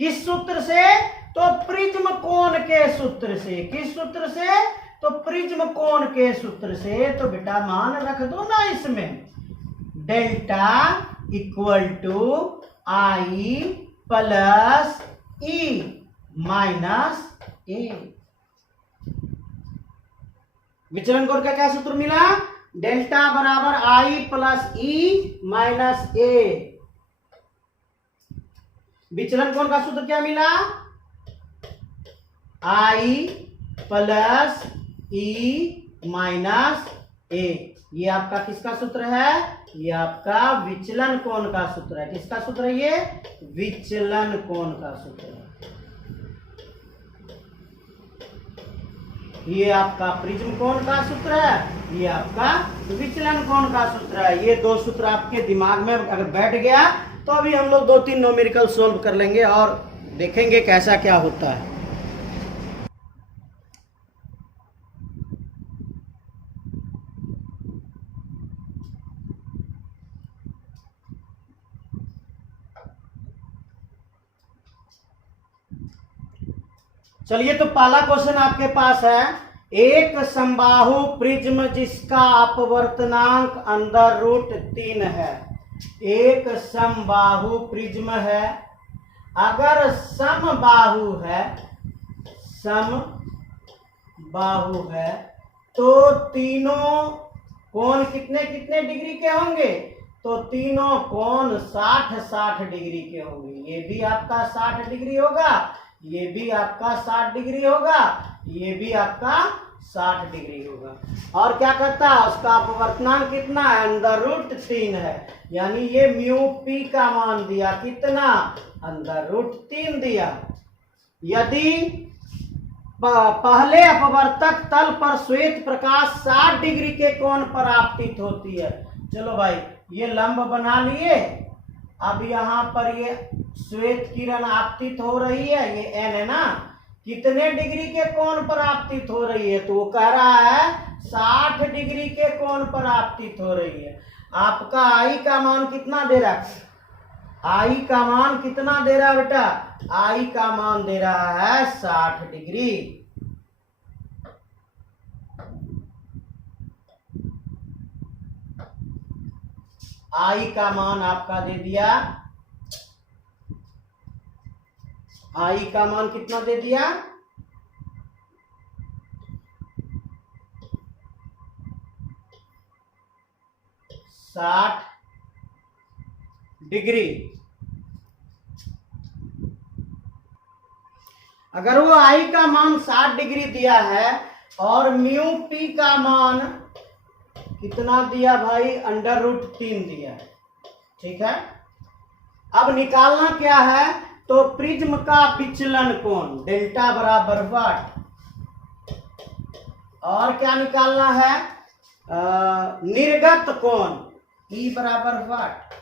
किस सूत्र से? तो प्रिज्म कोण के सूत्र से। किस सूत्र से? तो प्रिज्म कोण के सूत्र से। तो बेटा मान रख दो ना इसमें, delta equal to I plus E minus A. विचलन कोण का क्या सूत्र मिला? डेल्टा बराबर I plus E minus A. विचलन कोण का सूत्र क्या मिला? I plus E minus A. ये आपका किसका सूत्र है? ये आपका विचलन कोण का सूत्र है। किसका सूत्र है ये? विचलन कोण का सूत्र है। ये आपका प्रिज्म कोण का सूत्र है, ये आपका विचलन कोण का सूत्र है। ये दो सूत्र आपके दिमाग में अगर बैठ गया तो अभी हम लोग 2-3 न्यूमेरिकल सोल्व कर लेंगे और देखेंगे कैसा क्या होता है। चलिए तो पहला क्वेश्चन आपके पास है एक समबाहु प्रिज्म जिसका अपवर्तनांक अंडर रूट 3 है। एक समबाहु प्रिज्म है, अगर समबाहु है, समबाहु है तो तीनों कोण कितने कितने डिग्री के होंगे? तो तीनों कोण 60-60 डिग्री के होंगे। ये भी आपका 60 डिग्री होगा, ये भी आपका 60 डिग्री होगा, ये भी आपका 60 डिग्री होगा। और क्या करता है, उसका अपवर्तनांक कितना है? अंडर रूट 3 है। यानी ये म्यू पी का मान दिया कितना? अंडर रूट 3 दिया। यदि पहले अपवर्तक तल पर श्वेत प्रकाश 60 डिग्री के कोण पर आपतित होती है। चलो भाई, ये लंब बना लिए। अब यहाँ पर ये श्वेत किरण आपतित हो रही है, ये एन है ना, कितने डिग्री के कोण पर आपतित हो रही है? तो वो कह रहा है 60 डिग्री के कोण पर आपतित हो रही है। आपका आई का मान कितना दे रहा है? आई का मान कितना दे रहा है बेटा? आई का मान दे रहा है 60 डिग्री। आई का मान आपका दे दिया, आई का मान कितना दे दिया? 60 डिग्री। अगर वो आई का मान 60 डिग्री दिया है और म्यू पी का मान कितना दिया भाई? अंडर रूट 3 दिया है। ठीक है, अब निकालना क्या है? तो प्रिज्म का विचलन कोण डेल्टा बराबर वाट, और क्या निकालना है? निर्गत कोण ई बराबर वाट।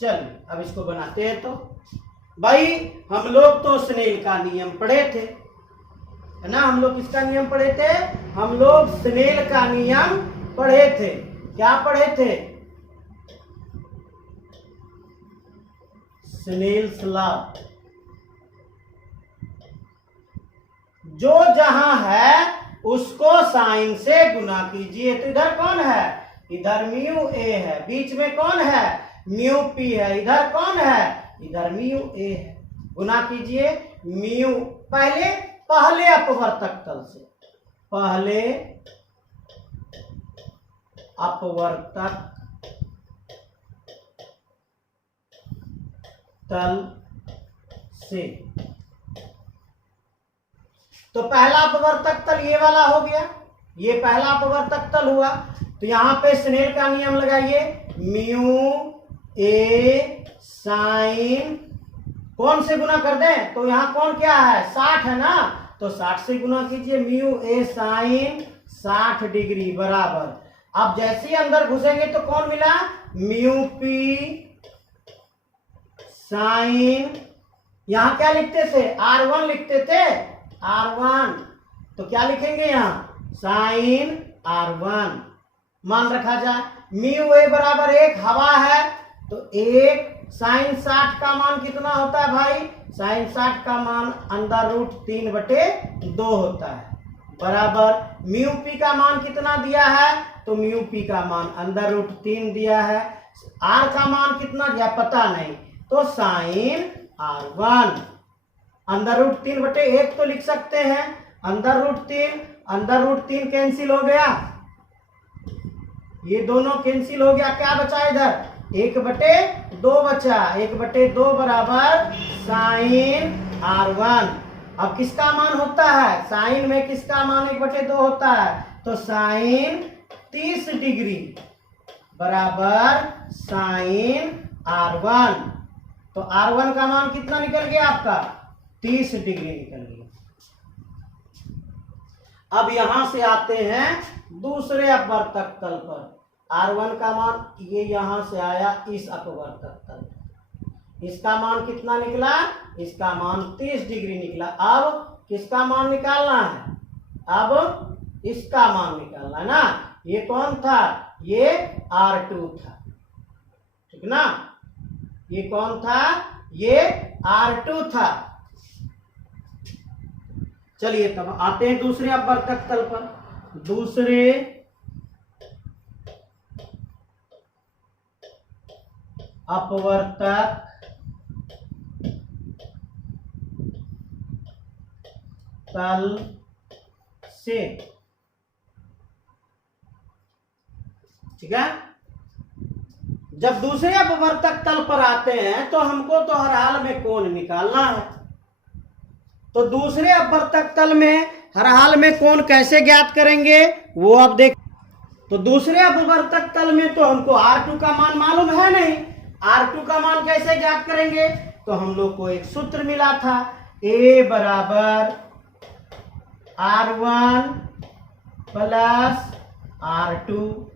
चल अब इसको बनाते हैं। तो भाई हम लोग तो स्नेल का नियम पढ़े थे, है ना? हम लोग किसका नियम पढ़े थे? हम लोग स्नेल का नियम पढ़े थे। क्या पढ़े थे? Snell's law. जो जहां है उसको साइन से गुना कीजिए। तो इधर कौन है? इधर म्यू ए है, बीच में कौन है? म्यू पी है, इधर कौन है? इधर म्यू ए है। गुना कीजिए म्यू, पहले अपवर्तक तल से, पहले अपवर्तक तल से। तो पहला अपवर्तक तल ये वाला हो गया, ये पहला अपवर्तक तल हुआ। तो यहां पे स्नेल का नियम लगाइए, म्यू ए साइन, कौन से गुना कर दें? तो यहाँ कौन क्या है? 60 है ना, तो 60 से गुना कीजिए। म्यू ए साइन 60 डिग्री बराबर। अब जैसे ही अंदर घुसेंगे तो कौन मिला? म्यू पी साइन, यहां क्या लिखते थे? R1 लिखते थे, R1। तो क्या लिखेंगे यहां? साइन R1 मान रखा जाए। म्यू ए बराबर 1, हवा है तो 1, साइन 60 का मान कितना होता है भाई? साइन 60 का मान अंडर रूट 3/2 होता है, बराबर म्यू पी का मान कितना दिया है? तो म्यू पी का मान अंडर रूट 3 दिया है। आर का मान कितना दिया पता नहीं, तो साइन R1 अंडर रूट 3/1 तो लिख सकते हैं। अंडर रूट 3 कैंसिल हो गया, ये दोनों कैंसिल हो गया। क्या बचा इधर? 1/2 बचा। 1/2 बराबर साइन R1। अब किसका मान होता है? साइन में किसका मान 1/2 होता है? तो साइन 30 डिग्री बराबर साइन R1। तो R1 का मान कितना निकल गया आपका? 30 डिग्री निकल गया। अब यहां से आते हैं दूसरे अपवर्तक तल पर। R1 का मान ये यहां से आया इस अपवर्तक तल, इसका मान कितना निकला? इसका मान 30 डिग्री निकला। अब किसका मान निकालना है? अब इसका मान निकालना है ना। ये कौन था? ये R2 था, ठीक ना। ये कौन था? ये R2 था। चलिए तब आते हैं दूसरे अपवर्तक तल पर। दूसरे अपवर्तक तल से, ठीक है। जब दूसरे अपवर्तक तल पर आते हैं तो हमको तो हर हाल में कोण निकालना है। तो दूसरे अपवर्तक तल में हर हाल में कोण कैसे ज्ञात करेंगे वो आप देख। तो दूसरे अपवर्तक तल में तो हमको R2 का मान मालूम है नहीं, R2 का मान कैसे ज्ञात करेंगे? तो हम लोग को एक सूत्र मिला था, A बराबर R1 प्लस R2।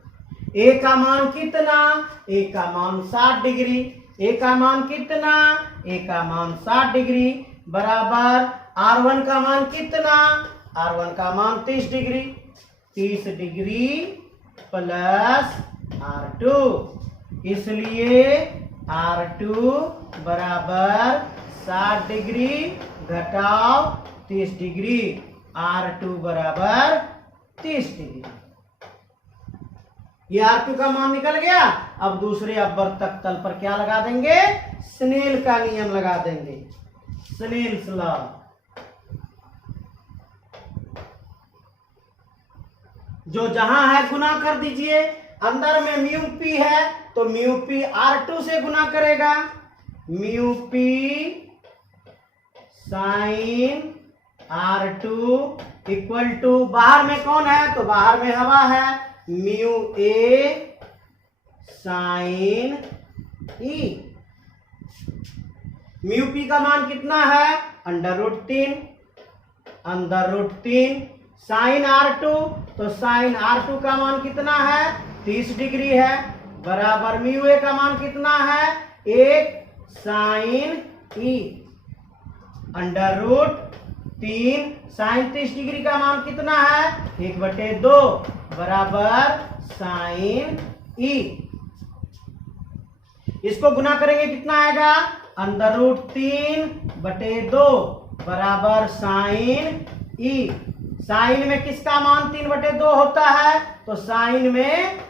ए का मान कितना? ए का मान 60 डिग्री। ए का मान कितना? ए का मान 60 डिग्री बराबर R1 का मान कितना? R1 का मान 30 डिग्री। 30 डिग्री प्लस R2, इसलिए R2 बराबर 60 डिग्री घटाव 30 डिग्री, R2 बराबर 30 डिग्री। ये R2 का मान निकल गया। अब दूसरे अपवर्तक तल पर क्या लगा देंगे? स्नेल का नियम लगा देंगे, स्नेल्स लॉ। जो जहां है गुना कर दीजिए, अंदर में म्यू पी है तो म्यू पी R2 से गुना करेगा, mu P sine R2 equal to, बाहर में कौन है? तो बाहर में हवा है, mu A sine E. Mu P का मान कितना है? √3, √3 साइन R2, तो साइन R2 का मान कितना है? 30 डिग्री है बराबर म्यू ए का मान कितना है? 1 साइन ई, √3 साइन 30 डिग्री का मान कितना है? 1/2 बराबर साइन ई। इसको गुना करेंगे कितना आएगा? √3/2 बराबर साइन ई। साइन में किसका मान 3/2 होता है? तो साइन में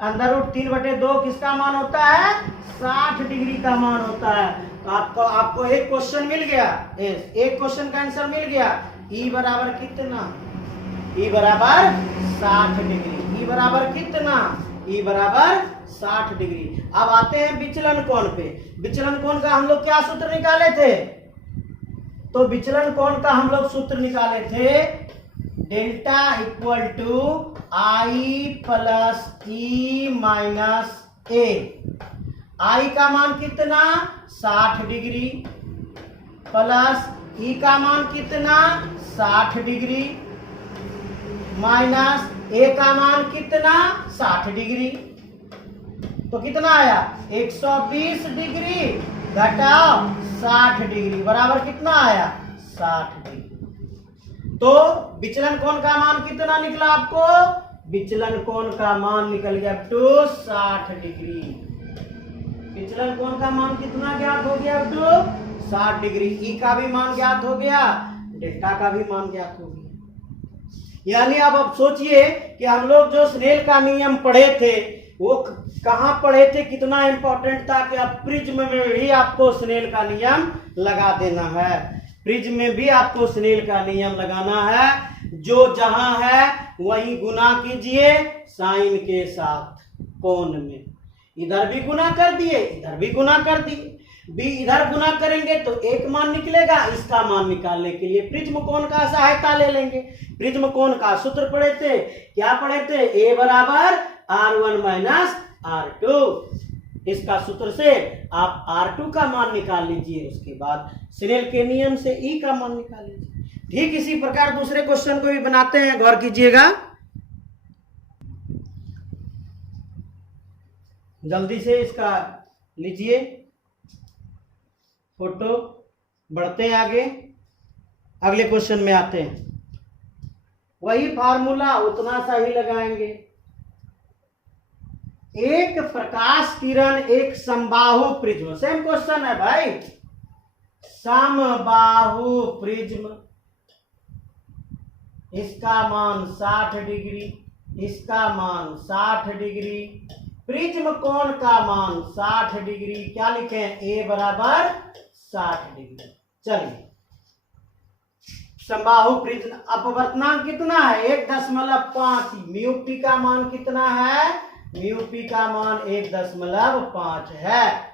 √3/2 किसका मान होता है? 60 डिग्री का मान होता है। तो आपको एक क्वेश्चन मिल गया, एक क्वेश्चन का आंसर मिल गया। ई बराबर कितना? ई बराबर 60 डिग्री। ई बराबर कितना? ई बराबर 60 डिग्री। अब आते हैं विचलन कोण पे। विचलन कोण का हम लोग क्या सूत्र निकाले थे? तो विचलन कोण का हम लोग सूत्र निकाले थे, delta equal to I plus E minus A. I का मान कितना? 60 डिग्री प्लस ई का मान कितना? 60 डिग्री माइनस ए का मान कितना? 60 डिग्री। तो कितना आया? 120 डिग्री घटाव 60 डिग्री बराबर कितना आया? 60 डिग्री। तो विचलन कोण का मान कितना निकला आपको? विचलन कोण का मान निकल गया टू 60 डिग्री। विचलन कोण का मान कितना ज्ञात हो गया? To 60 degree. ई का भी मान ज्ञात हो गया, डेल्टा का भी मान ज्ञात हो गया। यानी अब सोचिए कि हम लोग जो स्नेल का नियम पढ़े थे वो कहाँ पढ़े थे, कितना इंपॉर्टेंट था कि अब प्रिज्म में भी आपको स्नेल का नियम लगा देना है। प्रिज्म में भी आपको स्नेल का नियम लगाना है। जो जहां है वहीं गुना कीजिए साइन के साथ कोण में। इधर भी गुना कर दिए, इधर भी गुना कर दिए। भी इधर गुना करेंगे तो एक मान निकलेगा। इसका मान निकालने के लिए प्रिज्म कोण का सहायता ले लेंगे। प्रिज्म कोण का सूत्र पढ़े थे, क्या पढ़े थे? ए बराबर R1 माइनस R2। इसका सूत्र से आप R2 का मान निकाल लीजिए, उसके बाद स्नेल के नियम से E का मान निकाल लीजिए। ठीक इसी प्रकार दूसरे क्वेश्चन को भी बनाते हैं, गौर कीजिएगा। जल्दी से इसका लीजिए फोटो, बढ़ते आगे, अगले क्वेश्चन में आते हैं। वही फार्मूला उतना सा ही लगाएंगे। एक प्रकाश किरण एक समबाहु प्रिज्म, सेम क्वेश्चन है भाई, समबाहु प्रिज्म इसका मान 60 डिग्री, इसका मान 60 डिग्री, प्रिज्म कोण का मान 60 डिग्री। क्या लिखें? ए बराबर 60 डिग्री। चलिए, समबाहु प्रिज्म अपवर्तनांक कितना है? 1.5। म्यू पी का मान कितना है? म्यू पी का मान 1.5 है।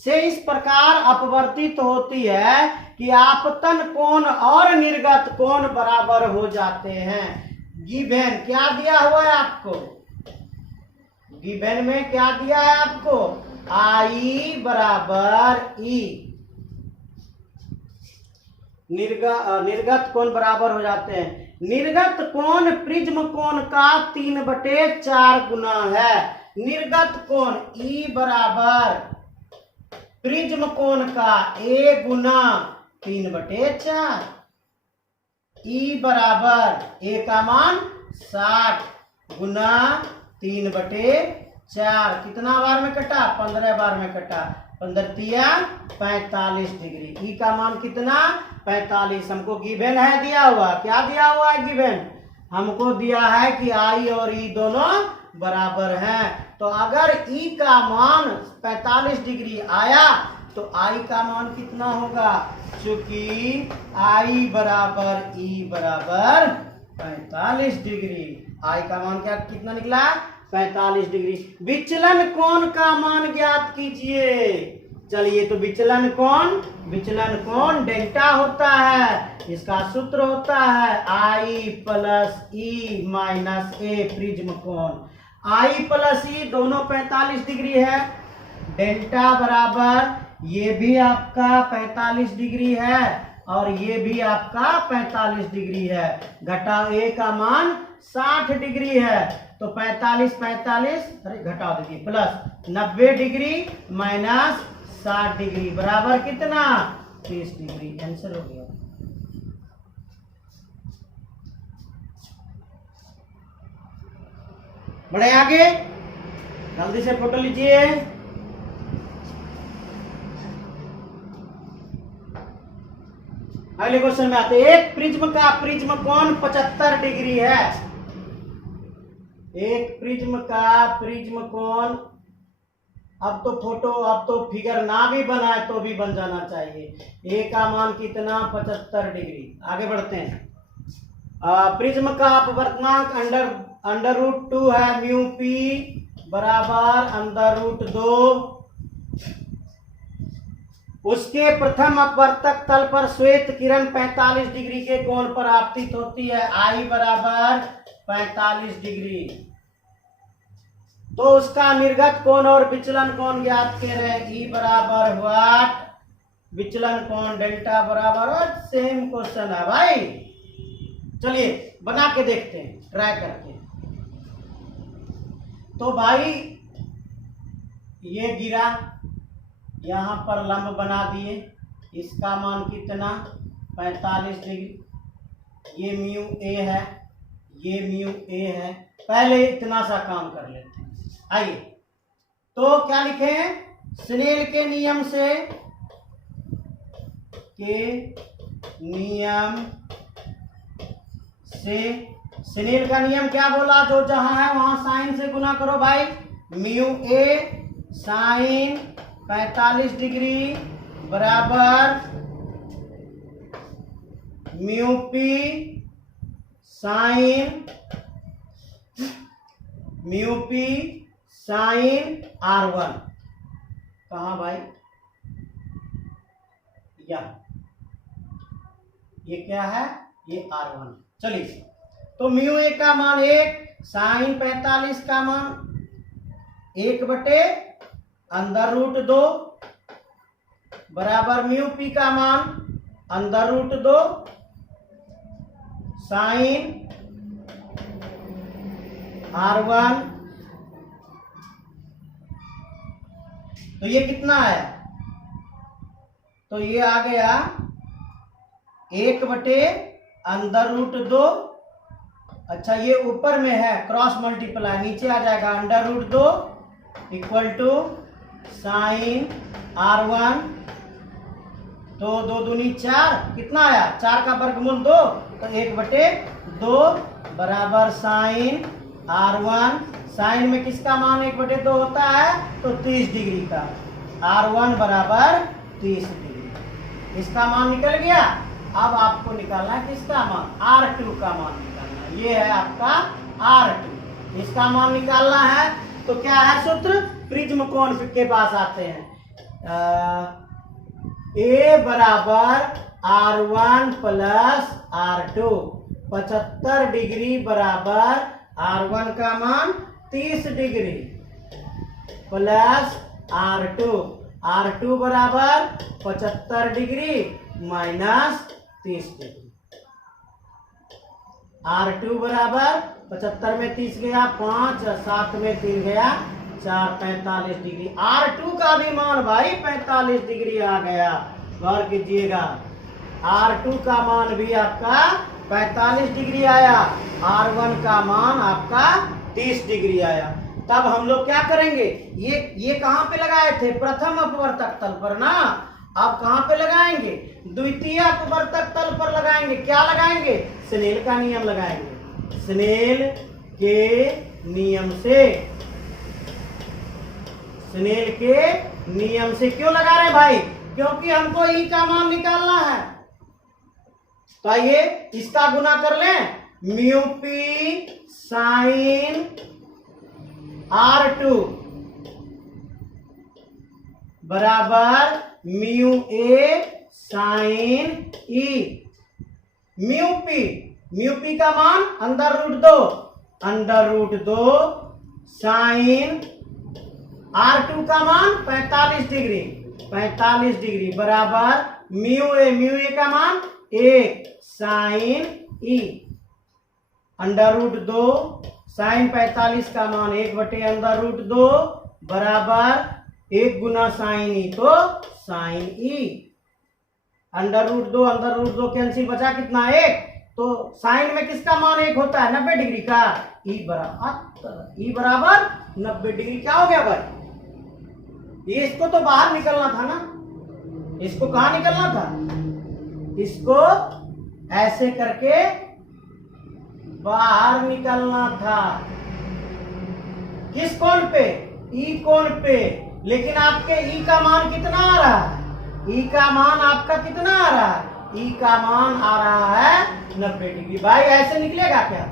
से इस प्रकार अपवर्तित होती है कि आपतन कोण और निर्गत कोण बराबर हो जाते हैं। गिवन क्या दिया हुआ है आपको? गिवन में क्या दिया है आपको? आई बराबर ई। निर्गत कोण बराबर हो जाते हैं। निर्गत कोण प्रिज्म कोण का 3/4 गुना है। निर्गत कोण ई बराबर प्रिज्म कोण का ए गुना 3/4। ई बराबर ए का मान 60 गुना 3/4। कितना बार में कटा? 15 बार में कटा। 15 तिया 45 डिग्री। ई का मान कितना? 45। हमको गिवन है दिया हुआ। क्या दिया हुआ है गिवन? हमको दिया है कि आई और ई दोनों बराबर हैं। तो अगर ई का मान 45 डिग्री आया तो आई का मान कितना होगा? चूंकि आई बराबर ई बराबर 45 डिग्री। आई का मान क्या कितना निकला? 45 डिग्री। विचलन कोण का मान ज्ञात कीजिए। चलिए, तो विचलन कोण डेल्टा होता है। इसका सूत्र होता है आई प्लस ई माइनस ए प्रिज्म कोण। आई प्लस ई दोनों 45 डिग्री है। डेल्टा बराबर ये भी आपका 45 डिग्री है और ये भी आपका 45 डिग्री है। घटाओ ए का मान 60 डिग्री है तो 45 अरे घटा दीजिए प्लस 90 डिग्री माइनस 60 डिग्री बराबर कितना? 30 डिग्री। आंसर हो गया। बढ़े आगे, जल्दी से फोटो लीजिए। अगले क्वेश्चन में आते हैं। एक प्रिज्म का प्रिज्म कोण 75 डिग्री है। एक प्रिज्म का प्रिज्म कोण, अब तो फिगर ना भी बनाए तो भी बन जाना चाहिए। ए का मान कितना? 75 डिग्री। आगे बढ़ते हैं। प्रिज्म का अपवर्तनांक √2 है। म्यू पी बराबर √2। उसके प्रथम अपवर्तक तल पर श्वेत किरण 45 डिग्री के कोण पर आपतित होती है। आई बराबर 45 डिग्री। तो उसका निर्गत कोण और विचलन कोण ज्ञात करें। ई बराबर व्हाट? विचलन कोण डेल्टा बराबर सेम क्वेश्चन है भाई। चलिए बना के देखते हैं, ट्राई करके। तो भाई ये गिरा, यहां पर लंब बना दिए। इसका मान कितना? 45 डिग्री। ये म्यू ए है, ये म्यू ए है। पहले इतना सा काम कर लेते हैं। आइए, तो क्या लिखें? स्नेल के नियम से स्नेल का नियम क्या बोला? जो जहां है वहां साइन से गुना करो भाई। म्यू ए साइन 45 डिग्री बराबर म्यू पी साइन R1। कहा भाई? ये क्या है? ये R1। चलिए, तो म्यू ए का मान 1, साइन 45 का मान 1/√2 बराबर म्यू पी का मान √2 साइन R1। तो ये कितना आया? तो ये आ गया 1/√2। अच्छा, ये ऊपर में है क्रॉस मल्टीप्लाई, नीचे आ जाएगा √2 इक्वल टू साइन R1 तो 2 दूनी 4, कितना आया 4 का वर्गमूल 2, तो 1/2 बराबर साइन R1। साइन में किसका मान 1/2 होता है, तो 30 डिग्री का। R1 बराबर 30 डिग्री, इसका मान निकल गया। अब आपको निकालना है किसका मान, R2 का मान निकालना है। ये है आपका R2, इसका मान निकालना है। तो क्या है सूत्र, प्रिज्म कोण के पास आते हैं। A बराबर R1 प्लस R2, 75 डिग्री बराबर R1 का मान 30 डिग्री प्लस R2 बराबर 75 डिग्री माइनस 30 डिग्री। R2 बराबर 75 में 30 गया 5, 7 में 3 गया 4, 45 डिग्री। R2 का भी मान भाई 45 डिग्री आ गया, गौर कीजिएगा। R2 का मान भी आपका 45 डिग्री आया, R1 का मान आपका 30 डिग्री आया। तब हम लोग क्या करेंगे, ये कहां पे लगाए थे, प्रथम अपवर्तक तल पर ना। अब कहां पे लगाएंगे, द्वितीय अपवर्तक तल पर लगाएंगे। क्या लगाएंगे, स्नेल का नियम लगाएंगे। स्नेल के नियम से, स्नेल के नियम से क्यों लगा रहे हैं भाई, क्योंकि हमको ई का मान निकालना है। तो आइए इसका गुना कर लें, म्यू पी साइन R2 बराबर mu A sine E. Mu P का मान √2 साइन R2 का मान 45 डिग्री बराबर म्यू ए का मान 1 साइन ई। √2 साइन 45 का मान 1/√2 बराबर 1 गुना साइन ई, तो साइन ई। √2 कैंसिल, बचा कितना 1। तो साइन में किसका मान 1 होता है, 90 डिग्री का। ई बराबर 90 डिग्री। क्या हो गया भाई, ये इसको तो बाहर निकलना था ना, इसको कहां निकलना था, इसको ऐसे करके बाहर निकलना था। किस कोण पे, ई कोण पे। लेकिन आपके ई का मान कितना आ रहा है, ई का मान आपका कितना आ रहा है, ई का मान आ रहा है 90 डिग्री। भाई ऐसे निकलेगा क्या,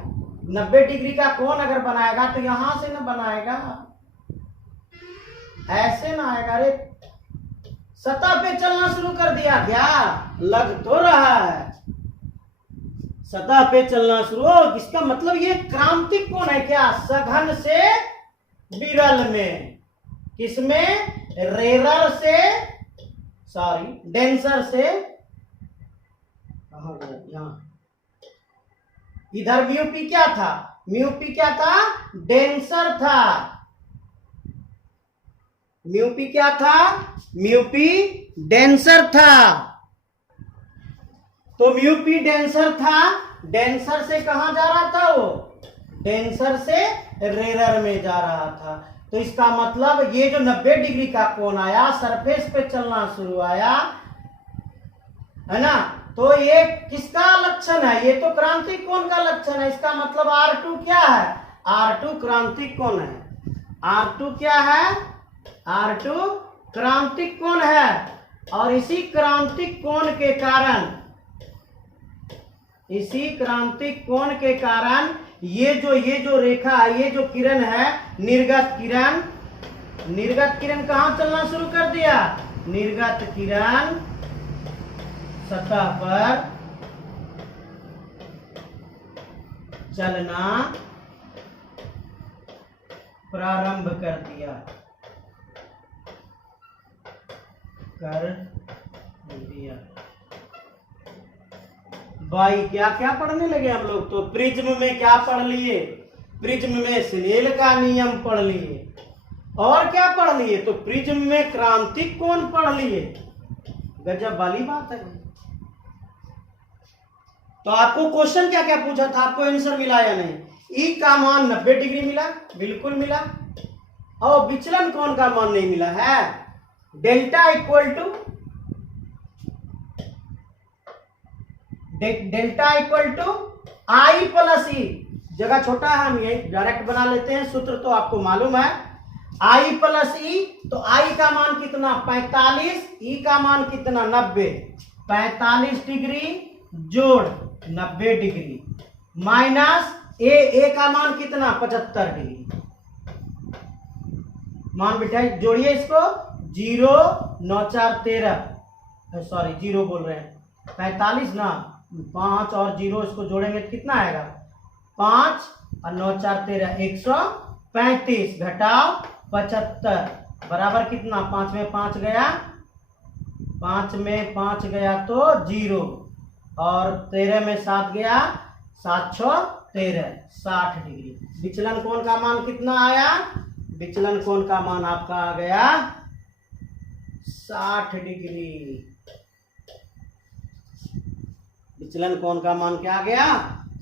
90 डिग्री का कोण अगर बनाएगा तो यहां से ना बनाएगा, ऐसे ना आएगा। अरे सतह पे चलना शुरू कर दिया क्या, लग तो रहा है सतह पे चलना शुरू। इसका मतलब ये क्रांतिक कोण है क्या, सघन से विरल में। किसमें, रेरर से, सॉरी डेंसर से, यहां इधर म्यूपी क्या था, म्यूपी क्या था, डेंसर था। म्यूपी क्या था, म्यूपी डेंसर था। तो म्यूपी डेंसर था, डेंसर से कहां जा रहा था वो, डेंसर से रेरर में जा रहा था। तो इसका मतलब ये जो 90 डिग्री का कोण आया, सरफेस पे चलना शुरू आया, है ना। तो ये किसका लक्षण है, ये तो क्रांतिक कोण का लक्षण है। इसका मतलब R2 क्या है, R2 क्रांतिक कोण है। R2 क्या है, R2 क्रांतिक कोण है। और इसी क्रांतिक कोण के कारण, इसी क्रांतिक कोण के कारण ये जो रेखा है, ये जो किरण है, निर्गत किरण कहां चलना शुरू कर दिया, निर्गत किरण सतह पर चलना प्रारंभ कर दिया, भाई क्या क्या पढ़ने लगे हम लोग। तो प्रिज्म में क्या पढ़ लिए, प्रिज्म में स्नेल का नियम पढ़ लिए, और क्या पढ़ लिए, तो प्रिज्म में क्रांतिक कोण पढ़ लिए। गजब वाली बात है। तो आपको क्वेश्चन क्या क्या पूछा था, आपको आंसर मिला या नहीं। ई का मान 90 डिग्री मिला, बिल्कुल मिला। और विचलन कोण का मान नहीं मिला है। Delta equal to delta equal to I plus E, जगह छोटा है हम यही डायरेक्ट बना लेते हैं, सूत्र तो आपको मालूम है, आई प्लस ई, तो आई का मान कितना 45, ई का मान कितना 90, 45 डिग्री जोड़ 90 डिग्री माइनस ए का मान कितना 75 डिग्री, मान बेटा जोड़िए इसको, 0 9 4 13, सॉरी 0 बोल रहे हैं, 45 ना, 5 और 0 इसको जोड़ेंगे तो कितना आएगा 5 और 9 4 13 135 घटाओ 75 बराबर कितना, 5 में 5 गया, 5 में 5 गया तो 0 और 13 में 7 गया, 7 6 13, 60 डिग्री। विचलन कोण का मान कितना आया, विचलन कोण का मान आपका आ गया 60 डिग्री। विचलन कोण का मान क्या आ गया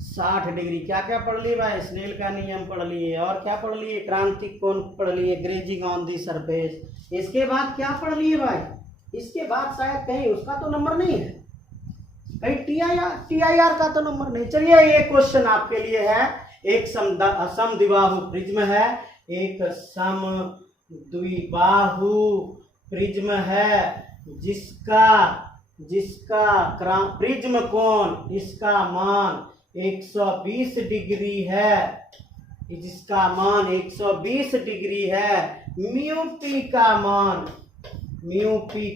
60 डिग्री। क्या क्या पढ़ लिए भाई, स्नेल का नियम पढ़ लिए, और क्या पढ़ लिए, क्रांतिक कोण पढ़ लिए, ग्रेजिंग ऑन दी सरफेस। इसके बाद क्या पढ़ लिए भाई, इसके बाद शायद कहीं उसका तो नंबर नहीं है, कहीं टीआईआर का तो नंबर नहीं। चलिए ये क्वेश्चन आपके लिए है, एक समद्विबाहु प्रिज्म है, एक समद्विबाहु प्रिज्म है जिसका प्रिज्म कोण, इसका मान 120 डिग्री है, जिसका मान 120 डिग्री है, म्यू पी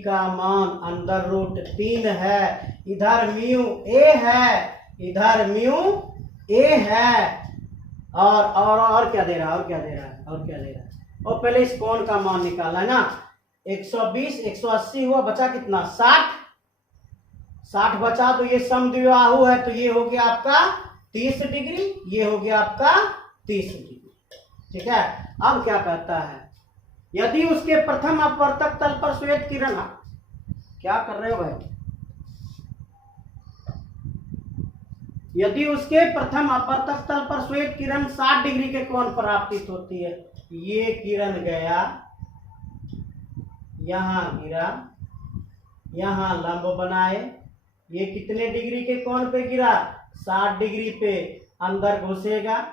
का मान अंडर रूट 3 है, इधर म्यू ए है, इधर म्यू ए है, और क्या दे रहा है, और क्या दे रहा है, और पहले इस कोण का मान निकाला है ना, 120 180 हुआ, बचा कितना 60 बचा, तो ये समद्विबाहु है, तो ये हो गया आपका 30 डिग्री, ये हो गया आपका 30 डिग्री। ठीक है, अब क्या कहता है, यदि उसके प्रथम अपवर्तक तल पर श्वेत किरण, क्या कर रहे हो भाई, यदि उसके प्रथम अपवर्तक तल पर श्वेत किरण 60 डिग्री के कोण पर आपतित होती है, ये किरण गया, यहां गिरा, यहां लंब बनाए, ये कितने डिग्री के कोण पे गिरा 60 डिग्री पे, अंदर घुसेगा,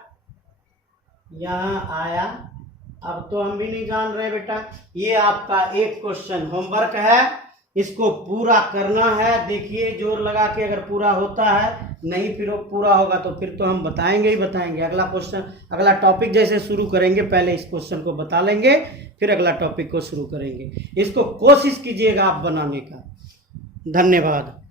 यहां आया। अब तो हम भी नहीं जान रहे बेटा, ये आपका एक क्वेश्चन होमवर्क है, इसको पूरा करना है। देखिए जोर लगा के, अगर पूरा होता है, नहीं फिर पूरा होगा तो फिर तो हम बताएंगे ही बताएंगे। अगला क्वेश्चन, अगला टॉपिक जैसे शुरू करेंगे, पहले इस क्वेश्चन को बता लेंगे, फिर अगला टॉपिक को शुरू करेंगे। इसको कोशिश कीजिएगा आप बनाने का। धन्यवाद।